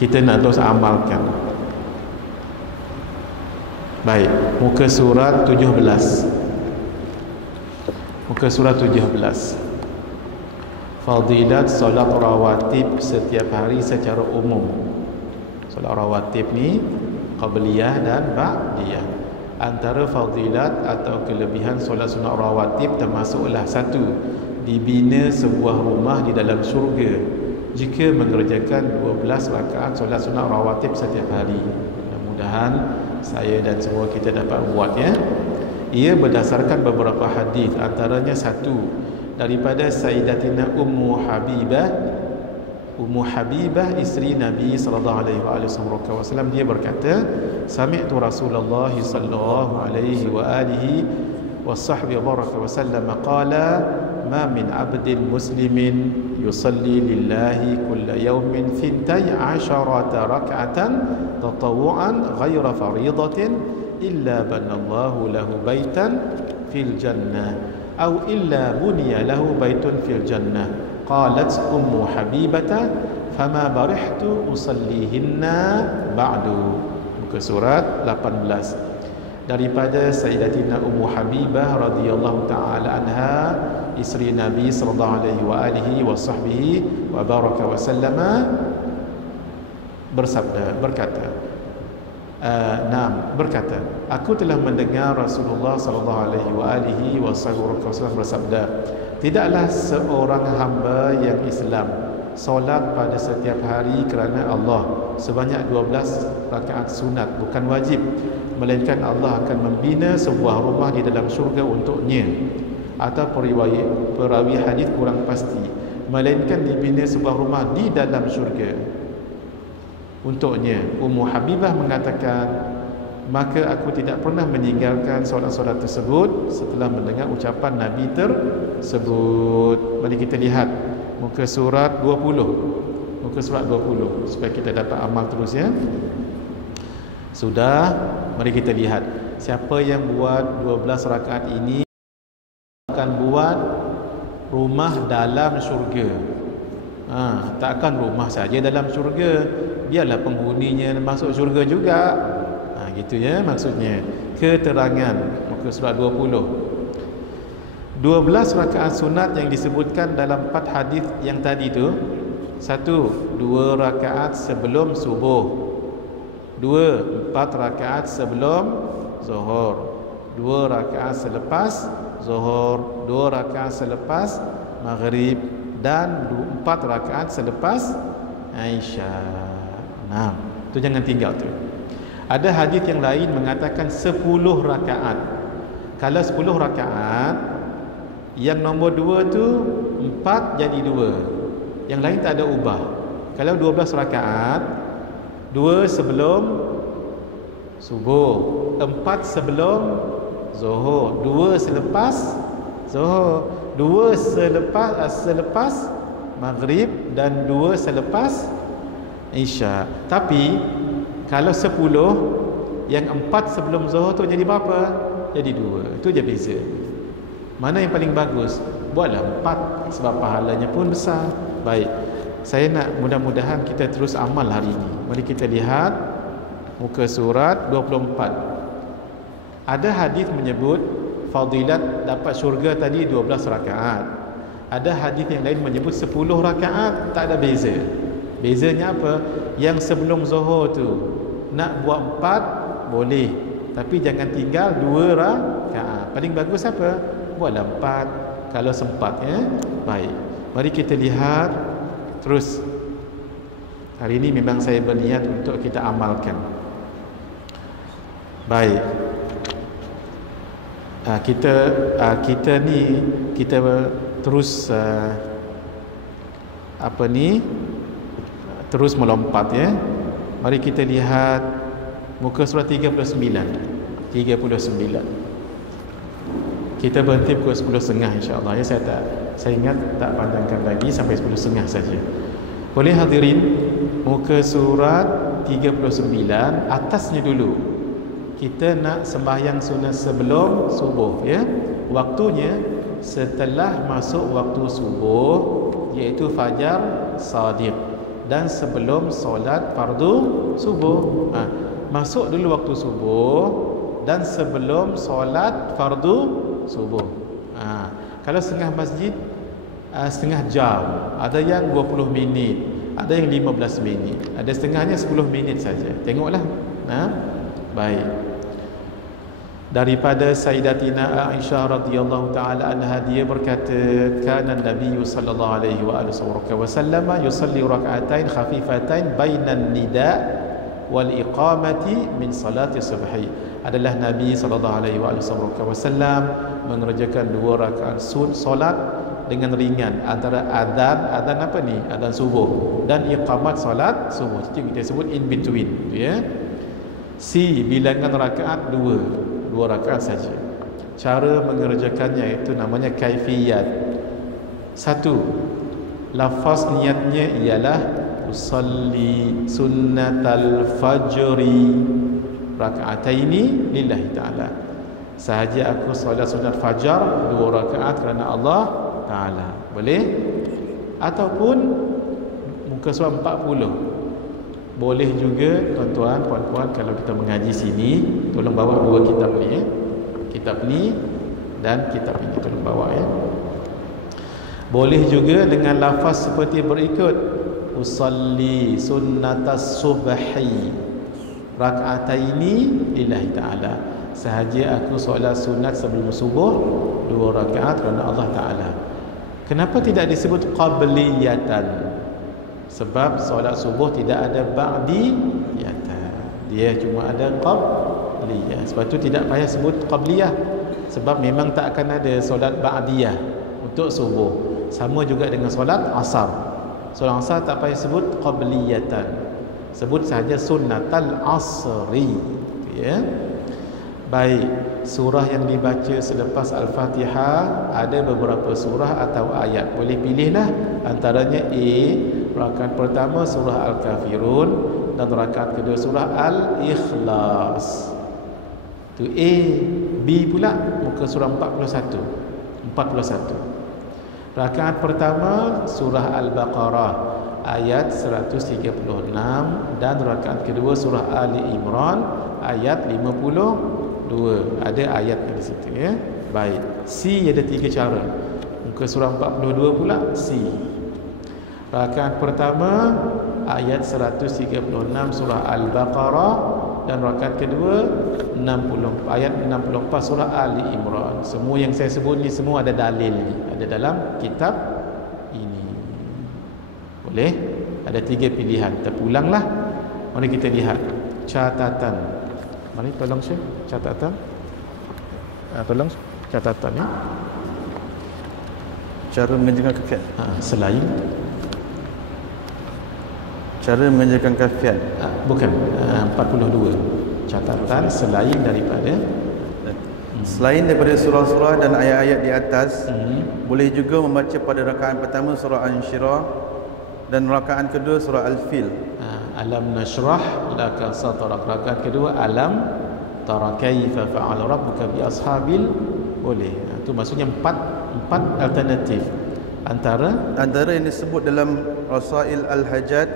Kita nak terus amalkan. Baik, muka surat 17. Muka surat 17. Fadilat solat rawatib setiap hari secara umum. Solat rawatib ni qabliyah dan ba'diyah. Antara fadilat atau kelebihan solat sunat rawatib termasuklah satu, dibina sebuah rumah di dalam syurga jika mengerjakan 12 rakaat solat sunat rawatib setiap hari. Mudah-mudahan saya dan semua kita dapat buat ya. Ia berdasarkan beberapa hadis, antaranya satu daripada Sayyidatina Ummu Habibah isteri Nabi sallallahu alaihi wasallam, dia berkata, sami'tu Rasulullah sallallahu alaihi wa alihi wasahbihi wasallam qala ma min 'abdin muslimin yusalli lillahi kulla yawmin 12 rak'atan tatawwu'an ghaira fariidatin illa banallahu lahu baitan fil jannah aw illa buniya lahu baitun fil jannah. Qalat Ummu Habibata fama barihtu usallihinna ba'du. Muka surat 18. Daripada Sayyidatina Ummu Habibah radhiyallahu taala anha, isteri Nabi sallallahu alaihi wa alihi wa sahbihi wa baraka wa sallama, berkata, aku telah mendengar Rasulullah sallallahu alaihi wa alihi wasallam bersabda, tidaklah seorang hamba yang Islam solat pada setiap hari kerana Allah sebanyak 12 rakaat sunat, bukan wajib, melainkan Allah akan membina sebuah rumah di dalam syurga untuknya. Atau perawi hadis kurang pasti, melainkan dibina sebuah rumah di dalam syurga untuknya. Ummu Habibah mengatakan, maka aku tidak pernah meninggalkan solat-solat tersebut setelah mendengar ucapan Nabi tersebut. Mari kita lihat muka surat 20. Muka surat 20 supaya kita dapat amal terus ya. Sudah, mari kita lihat siapa yang buat 12 rakaat ini akan buat rumah dalam syurga. Takkan rumah saja dalam syurga, biarlah penghuninya masuk syurga juga. Gitu ya maksudnya. Keterangan muka surat 20. 12 rakaat sunat yang disebutkan dalam 4 hadis yang tadi tu. 1, 2 rakaat sebelum subuh. 2, 4 rakaat sebelum zuhur. 2 rakaat selepas zuhur. 2 rakaat selepas maghrib. Dan 4 rakaat selepas Isya. Nah, tu jangan tinggal tu. Ada hadis yang lain mengatakan 10 rakaat. Kalau 10 rakaat, yang nombor 2 tu 4 jadi 2. Yang lain tak ada ubah. Kalau 12 rakaat, 2 sebelum subuh, 4 sebelum zuhur, 2 selepas zuhur, 2 selepas maghrib dan 2 selepas Isya. Tapi kalau 10, yang 4 sebelum zuhur tu jadi berapa? Jadi 2. Itu je beza. Mana yang paling bagus? Buatlah 4 sebab pahalanya pun besar. Baik. Saya nak mudah-mudahan kita terus amal hari ini. Mari kita lihat muka surat 24. Ada hadis menyebut fadilat dapat syurga tadi 12 rakaat. Ada hadis yang lain menyebut 10 rakaat, tak ada beza. Bezanya apa? Yang sebelum zuhur tu nak buat 4 boleh, tapi jangan tinggal 2 rakaat. Paling bagus apa? Buatlah 4 kalau sempat ya. Baik. Mari kita lihat terus. Hari ini memang saya berniat untuk kita amalkan. Baik. Kita ni kita terus terus melompat ya. Mari kita lihat muka surat 39. Kita berhenti pukul 10.30 insya-Allah ya. Saya ingat tak panjangkan lagi sampai 10.30 saja. Boleh hadirin muka surat 39 atasnya dulu. Kita nak sembahyang sunat sebelum subuh ya. Waktunya setelah masuk waktu subuh, iaitu fajar sadiq, dan sebelum solat fardu subuh. Masuk dulu waktu subuh dan sebelum solat fardu subuh. Kalau setengah masjid setengah jam, ada yang 20 minit, ada yang 15 minit, ada setengahnya 10 minit saja. Tengoklah. Baik. Daripada Sayyidatina Aisyah radhiyallahu taala anha, dia berkata, kana Nabi sallallahu alaihi wasallam yusalli rak'atain khafifatain bainan nida wal iqamati min salati subhi. Adalah Nabi sallallahu alaihi wasallam mengerjakan 2 rakaat solat dengan ringan antara azan apa ni? Azan subuh dan iqamat solat subuh. Itu kita sebut in between, ya. Bilangan rakaat 2 rakaat saja. Cara mengerjakannya itu namanya kaifiyat. 1. Lafaz niatnya ialah usalli sunnatal fajri raka'ataini lillahi ta'ala. Sahaja aku solat sunat fajar 2 rakaat kerana Allah Ta'ala. Boleh? Ataupun muka surat 40. Boleh juga tuan-tuan, puan-puan, kalau kita mengaji sini, tolong bawa 2 kitab ni ya. Kitab ni dan kitab ini tolong bawa ya. Boleh juga dengan lafaz seperti berikut: usalli sunnatas subhi rak'ataini lillahi ta'ala. Sahaja aku solat sunat sebelum subuh 2 rakaat kerana Allah Ta'ala. Kenapa tidak disebut qabliyatan? Sebab solat subuh tidak ada ba'diyatan, dia cuma ada qabliyah. Sebab tu tidak payah sebut qabliyah, sebab memang tak akan ada solat ba'diyah untuk subuh. Sama juga dengan solat asar. Solat asar tak payah sebut qabliyatan, sebut sahaja sunnatal asri, ya. Baik, surah yang dibaca selepas Al-Fatihah ada beberapa surah atau ayat. Boleh pilihlah antaranya rakaat pertama surah Al-Kafirun dan rakaat kedua surah Al-Ikhlas. Tu B pula muka surah 41. Rakaat pertama surah Al-Baqarah ayat 136 dan rakaat kedua surah Ali Imran ayat 52. Ada ayatnya di situ ya. Baik. Ada 3 cara. Muka surah 42 pula Rakaat pertama ayat 136 surah Al-Baqarah dan rakaat kedua ayat 64 surah Ali Imran. Semua yang saya sebut ni semua ada dalil ni, ada dalam kitab ini. Boleh? Ada 3 pilihan. Terpulanglah. Mari kita lihat catatan. Mari tolong Syekh catatan. Tolong catatan ya. Cara mengerjakan kafiat. Selain cara mengerjakan kafiat. Bukan 42. Catatan selain daripada surah-surah dan ayat-ayat di atas, boleh juga membaca pada rakaat pertama surah An-Syirah dan rakaat kedua surah Al-Fil. Alam nashrah laka sadrak. Rakaat kedua alam tara kaifa fa'ala rabbuka bi ashabil. Boleh. Itu maksudnya 4 alternatif. Antara yang disebut dalam Rasail Al-Hajjaj,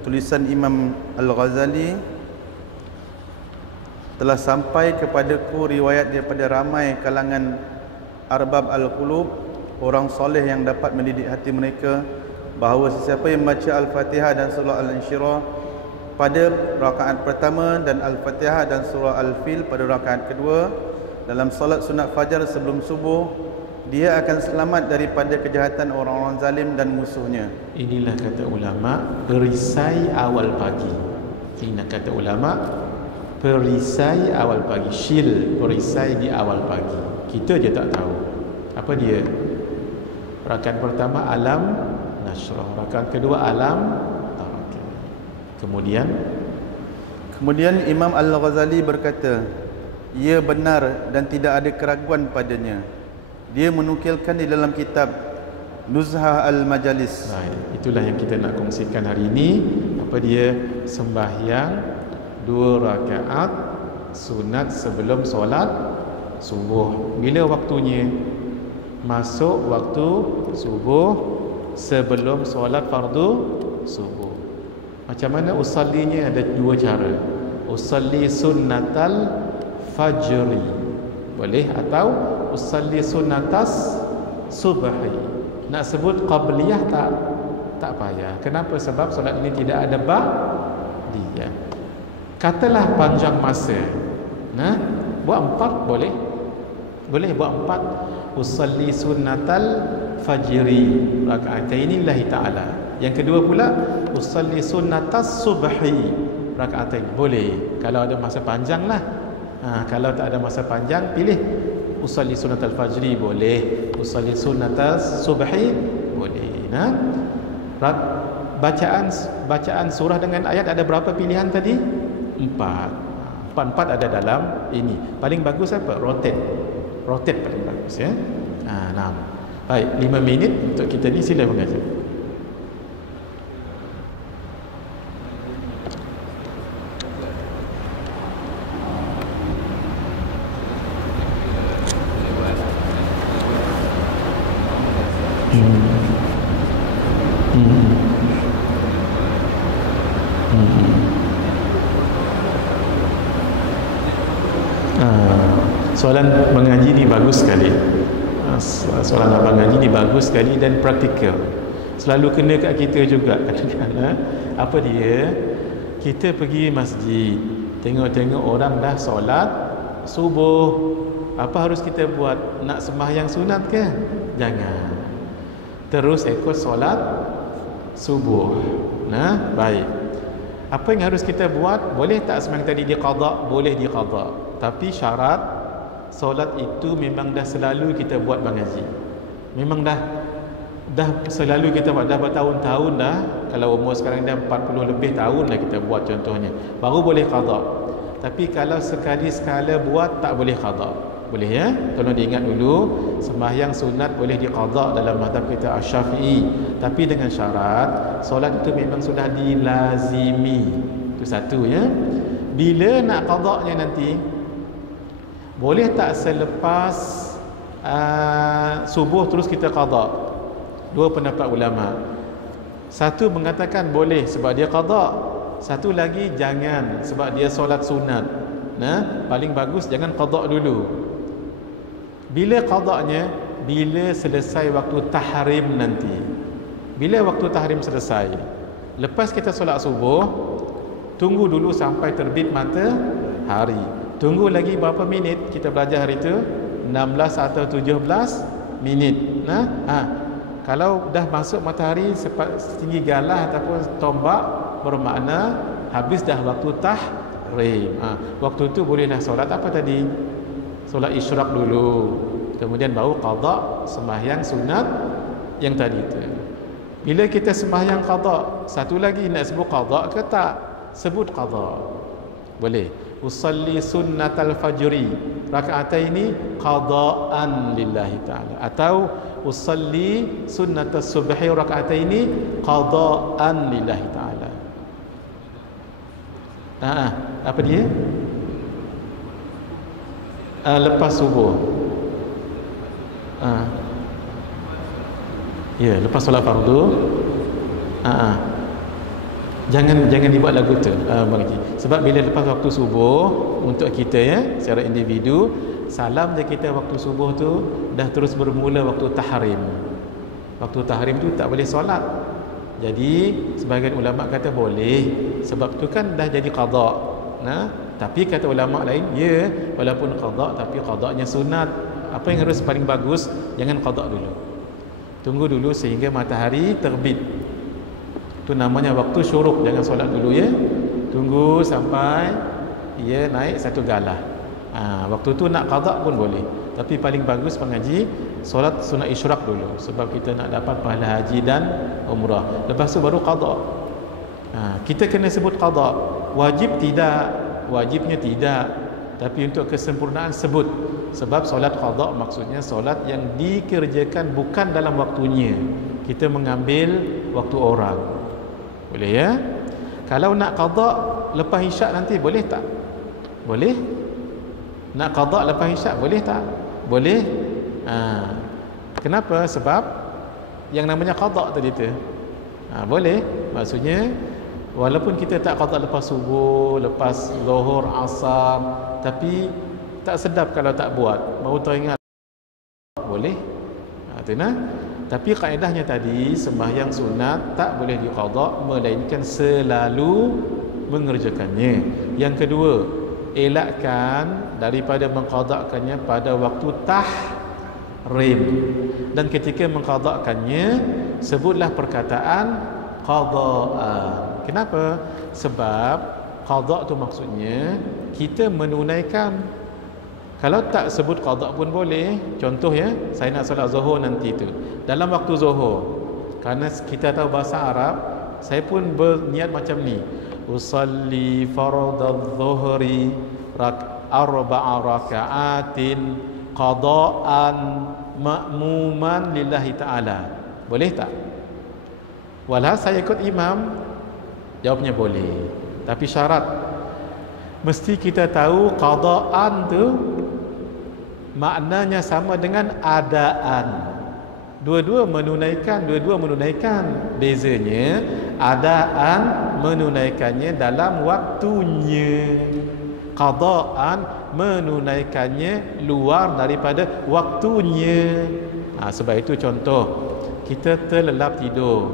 tulisan Imam Al-Ghazali, telah sampai kepadaku riwayat daripada ramai kalangan arbab al-qulub, orang soleh yang dapat mendidik hati mereka, bahawa sesiapa yang membaca Al-Fatihah dan surah Al-Insyirah pada rakaat pertama dan Al-Fatihah dan surah Al-Fil pada rakaat kedua dalam solat sunat fajar sebelum subuh, dia akan selamat daripada kejahatan orang-orang zalim dan musuhnya. Inilah kata ulama perisai awal pagi. Inilah kata ulama perisai awal pagi. Perisai di awal pagi. Kita je tak tahu. Apa dia? Rakaat pertama alam nashrah, rakaat kedua alam tarakah. Kemudian Imam Al-Ghazali berkata, ia benar dan tidak ada keraguan padanya. Dia menukilkan di dalam kitab Nuzhah Al-Majalis. Itulah yang kita nak kongsikan hari ini. Apa dia? Sembahyang 2 rakaat sunat sebelum solat subuh. Bila waktunya? Masuk waktu subuh sebelum solat fardu subuh. Macam mana usallinya? Ada 2 cara. Usalli sunnatal fajri boleh, atau usalli sunnatas subhi. Nak sebut qabliyah tak payah. Kenapa? Sebab solat ini tidak ada ba'diyah. Katalah panjang masa, buat 4 boleh buat 4. Usalli sunnatal fajri raka'ataini lillahi ta'ala. Yang kedua pula usalli sunnatas subhi raka'atain. Boleh kalau ada masa panjang lah. Kalau tak ada masa panjang, pilih usalli sunnatal fajri boleh, usalli sunnatas subhi boleh. Bacaan surah dengan ayat ada berapa pilihan tadi? 4. 4 ada dalam ini. Paling bagus apa? Rotate paling bagus ya. Baik, 5 minit untuk kita ni, sila mengajar. Soalan mengaji ni bagus sekali. Soalan abang ngaji ni bagus sekali dan praktikal. Selalu kena kat kita juga kadang-kadang. Apa dia? Kita pergi masjid, tengok-tengok orang dah solat subuh. Apa harus kita buat? Nak sembahyang sunat ke? Jangan. Terus ikut solat subuh. Baik. Apa yang harus kita buat? Boleh tak sembahyang tadi diqada? Boleh diqada. Tapi syarat solat itu memang dah selalu kita buat bang Haji. Memang dah selalu kita buat, dah bertahun-tahun dah. Kalau umur sekarang dah 40 lebih tahun dah kita buat contohnya, baru boleh qada. Tapi kalau sekali-sekala buat tak boleh qada. Boleh ya? Tolong diingat dulu, sembahyang sunat boleh diqada dalam mazhab kita Asy-Syafi'i, tapi dengan syarat solat itu memang sudah dilazimi. Itu satu ya. Bila nak qadanya nanti, boleh tak selepas subuh terus kita qada? 2 pendapat ulama. Satu mengatakan boleh sebab dia qada. Satu lagi jangan sebab dia solat sunat. Paling bagus jangan qada dulu. Bila qadanya? Bila selesai waktu tahrim nanti. Bila waktu tahrim selesai? Lepas kita solat subuh, tunggu dulu sampai terbit matahari. Tunggu lagi berapa minit? Kita belajar hari itu 16 atau 17 minit. Kalau dah masuk matahari setinggi galah ataupun tombak, bermakna habis dah waktu tahrim. Waktu itu bolehlah solat apa tadi? Solat isyraq dulu. Kemudian baru qada sembahyang sunat yang tadi itu. Bila kita sembahyang qada, satu lagi nak sebut qada ke tak? Sebut qada. Boleh. Usalli sunnatal fajri raka'ataini qada'an lillahi ta'ala, atau usalli sunnatas subhi raka'ataini qada'an lillahi ta'ala. Apa dia? Lepas subuh. Ya, lepas solat fardu. Jangan dibuat lagu tu, Bang Haji. Sebab bila lepas waktu subuh untuk kita ya, secara individu, salam je kita waktu subuh tu dah terus bermula waktu tahrim. Waktu tahrim tu tak boleh solat. Jadi sebahagian ulama kata boleh, sebab tu kan dah jadi qada. Tapi kata ulama lain, ya, walaupun qada tapi qadanya sunat. Apa yang harus paling bagus? Jangan qada dulu. Tunggu dulu sehingga matahari terbit. Itu namanya waktu syuruk. Jangan solat dulu ya. Tunggu sampai ia naik satu galah. Waktu tu nak qada pun boleh. Tapi paling bagus pengaji solat sunat isyraq dulu, sebab kita nak dapat pahala haji dan umrah. Lepas tu baru qada. Kita kena sebut qada. Wajib tidak? Wajibnya tidak. tapi untuk kesempurnaan sebut. Sebab solat qada maksudnya solat yang dikerjakan bukan dalam waktunya. Kita mengambil waktu orang. Boleh ya? Kalau nak qada lepas isyak nanti boleh tak? Boleh? Nak qada lepas isyak boleh tak? Boleh. Kenapa? Sebab yang namanya qada tadi tu. Boleh. Maksudnya walaupun kita tak qada lepas subuh, lepas zuhur, asar, tapi tak sedap kalau tak buat. Baru teringat boleh. Tu nah. Tapi kaedahnya tadi sembahyang sunat tak boleh diqada melainkan selalu mengerjakannya. Yang kedua, elakkan daripada mengqadakannya pada waktu tahrim. Dan ketika mengqadakannya sebutlah perkataan qada'an. Kenapa? Sebab qada' tu maksudnya kita menunaikan. Kalau tak sebut qada' pun boleh. Contoh ya, saya nak solat zuhur nanti tu dalam waktu zuhur, kerana kita tahu bahasa Arab, saya pun berniat macam ni, usalli fardadh dhuhri arba'a raka'atin qada'an ma'muman lillahi ta'ala. Boleh tak? Walau saya ikut imam, jawabnya boleh. Tapi syarat, mesti kita tahu qada'an tu maknanya sama dengan adaan. Dua-dua menunaikan. Bezanya adaan menunaikannya dalam waktunya, qada'an menunaikannya luar daripada waktunya. Sebab itu contoh, kita terlelap tidur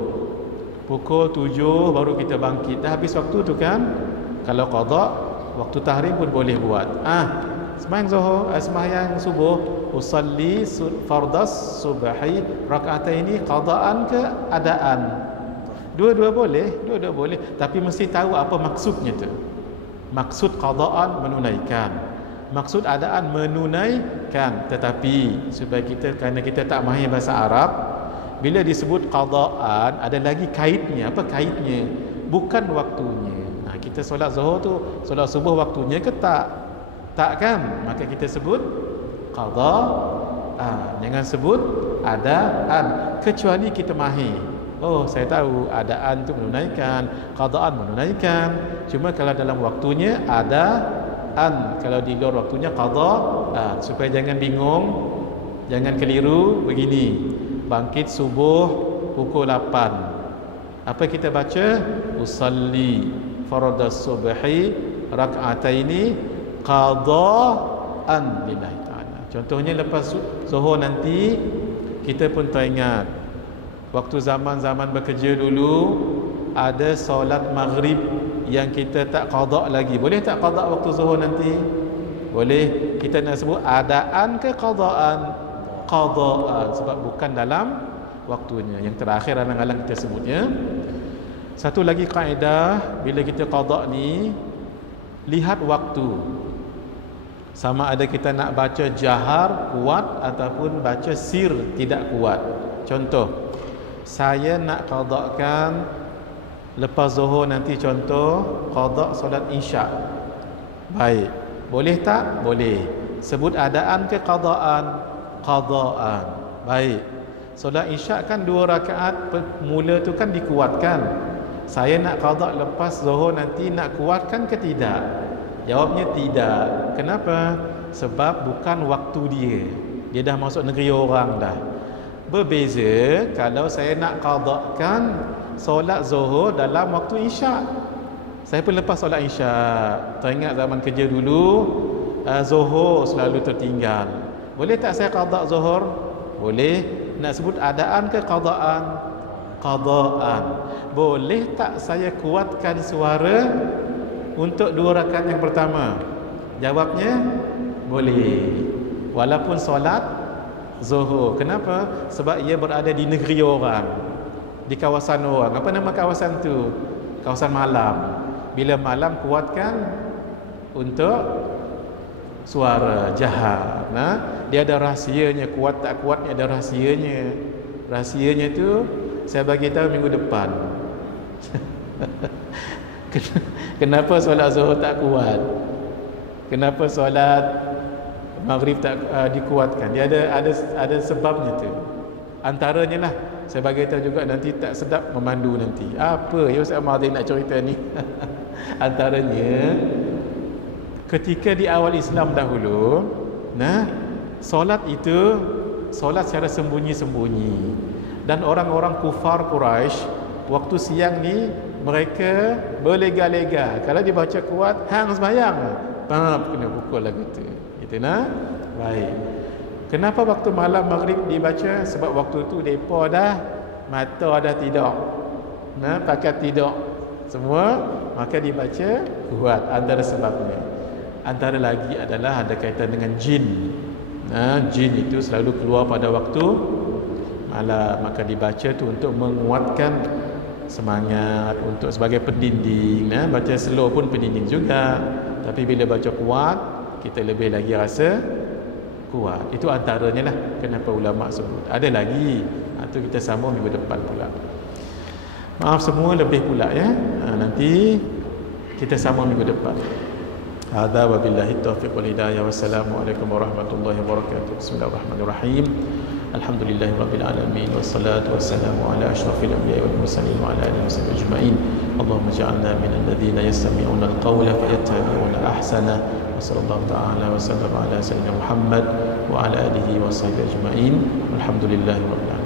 pukul 7 baru kita bangkit, dah habis waktu tu kan. Kalau qada' waktu tahrim pun boleh buat. Sembahyang zuhur, sembahyang subuh, usalli fardas subhi raka'ataini qada'an ke adaan. Dua-dua boleh. Tapi mesti tahu apa maksudnya tu. Maksud qada'an menunaikan, maksud adaan menunaikan. Tetapi supaya kita, kerana kita tak mahir bahasa Arab, bila disebut qada'an ada lagi kaitnya. Apa kaitnya? Bukan waktunya. Kita solat zuhur tu, solat subuh waktunya ke tak? Tak kan? Maka kita sebut qada'an. Jangan sebut adaan, kecuali kita mahir. Oh, saya tahu adaan tu menunaikan, qada'an menunaikan. Cuma kalau dalam waktunya adaan, kalau di luar waktunya qada'an. Supaya jangan bingung, jangan keliru begini. Bangkit subuh pukul 8. Apa kita baca? Usalli fardhas subhi raka'ataini qada'an lillahi ta'ala. Contohnya lepas zuhur nanti kita pun teringat waktu zaman-zaman bekerja dulu ada solat maghrib yang kita tak qada' lagi. Boleh tak qada' waktu zuhur nanti? Boleh. Kita nak sebut adaan ke qada'an? Qada'an, sebab bukan dalam waktunya. Yang terakhir alang-alang kita sebutnya. Satu lagi kaedah, bila kita qada' ni, lihat waktu. Sama ada kita nak baca jahar kuat ataupun baca sir tidak kuat. Contoh, saya nak qada'kan lepas zuhur nanti, contoh qada' solat isyak. Baik, boleh tak? Boleh. Sebut adaan ke qada'an? Qada'an. Baik. Solat isyak kan 2 rakaat mula tu kan dikuatkan. Saya nak qada' lepas zuhur nanti, nak kuatkan ke tidak? Jawabnya tidak. Kenapa? Sebab bukan waktu dia. Dia dah masuk negeri orang dah. Berbeza kalau saya nak qada'kan solat zuhur dalam waktu isyak. Saya pun lepas solat isyak, teringat zaman kerja dulu, zuhur selalu tertinggal. Boleh tak saya qada' zuhur? Boleh. Nak sebut adaan ke qada'an? Qada'an. Boleh tak saya kuatkan suara untuk 2 rakaat yang pertama? Jawabnya boleh. Walaupun solat zuhur. Kenapa? Sebab ia berada di negeri orang, di kawasan orang. Apa nama kawasan tu? Kawasan malam. Bila malam kuatkan untuk suara jahar. Dia ada rahsianya. Kuat tak kuatnya ada rahsianya. Rahsianya tu saya bagi tahu minggu depan. Kenapa solat zuhur tak kuat? Kenapa solat maghrib tak dikuatkan? Dia ada sebabnya tu. Antaranya lah, saya bagi tahu juga, nanti tak sedap memandu nanti. Apa ya Ustaz Mahdi nak cerita ni? Antaranya, ketika di awal Islam dahulu, solat itu solat secara sembunyi-sembunyi. Dan orang-orang kufar Quraisy waktu siang ni mereka berlega-lega. Kalau dibaca kuat, hang sembahyang, kena pukul lagu tu. Gitu nah. Baik. Kenapa waktu malam maghrib dibaca? Sebab waktu tu depa dah mata dah tidak. Pakat tidak semua, maka dibaca kuat. Antara sebabnya. Antara lagi adalah ada kaitan dengan jin. Jin itu selalu keluar pada waktu malam, maka dibaca tu untuk menguatkan semangat, untuk sebagai pendinding. Baca slow pun pendinding juga, tapi bila baca kuat kita lebih lagi rasa kuat. Itu antaranya lah kenapa ulama sebut. Ada lagi, itu kita sambung minggu depan pula. Maaf semua lebih pula ya. Nanti kita sambung minggu depan. Hadza wa billahi taufiq wal hidayah. Wassalamualaikum warahmatullahi wabarakatuh. Bismillahirrahmanirrahim. Alhamdulillahirabbil alamin wassalatu wassalamu ala asyrafil anbiya'i wal mursalin wa ala alihi wasallam ajma'in. Allahumma ij'alna minal ladzina yastami'una al-qawla fayattabi'una ahsana. Wa sallallahu ta'ala wa sallam ala sayyidina Muhammad wa ala alihi wa sahbihi ajma'in. Alhamdulillahirabbil alamin.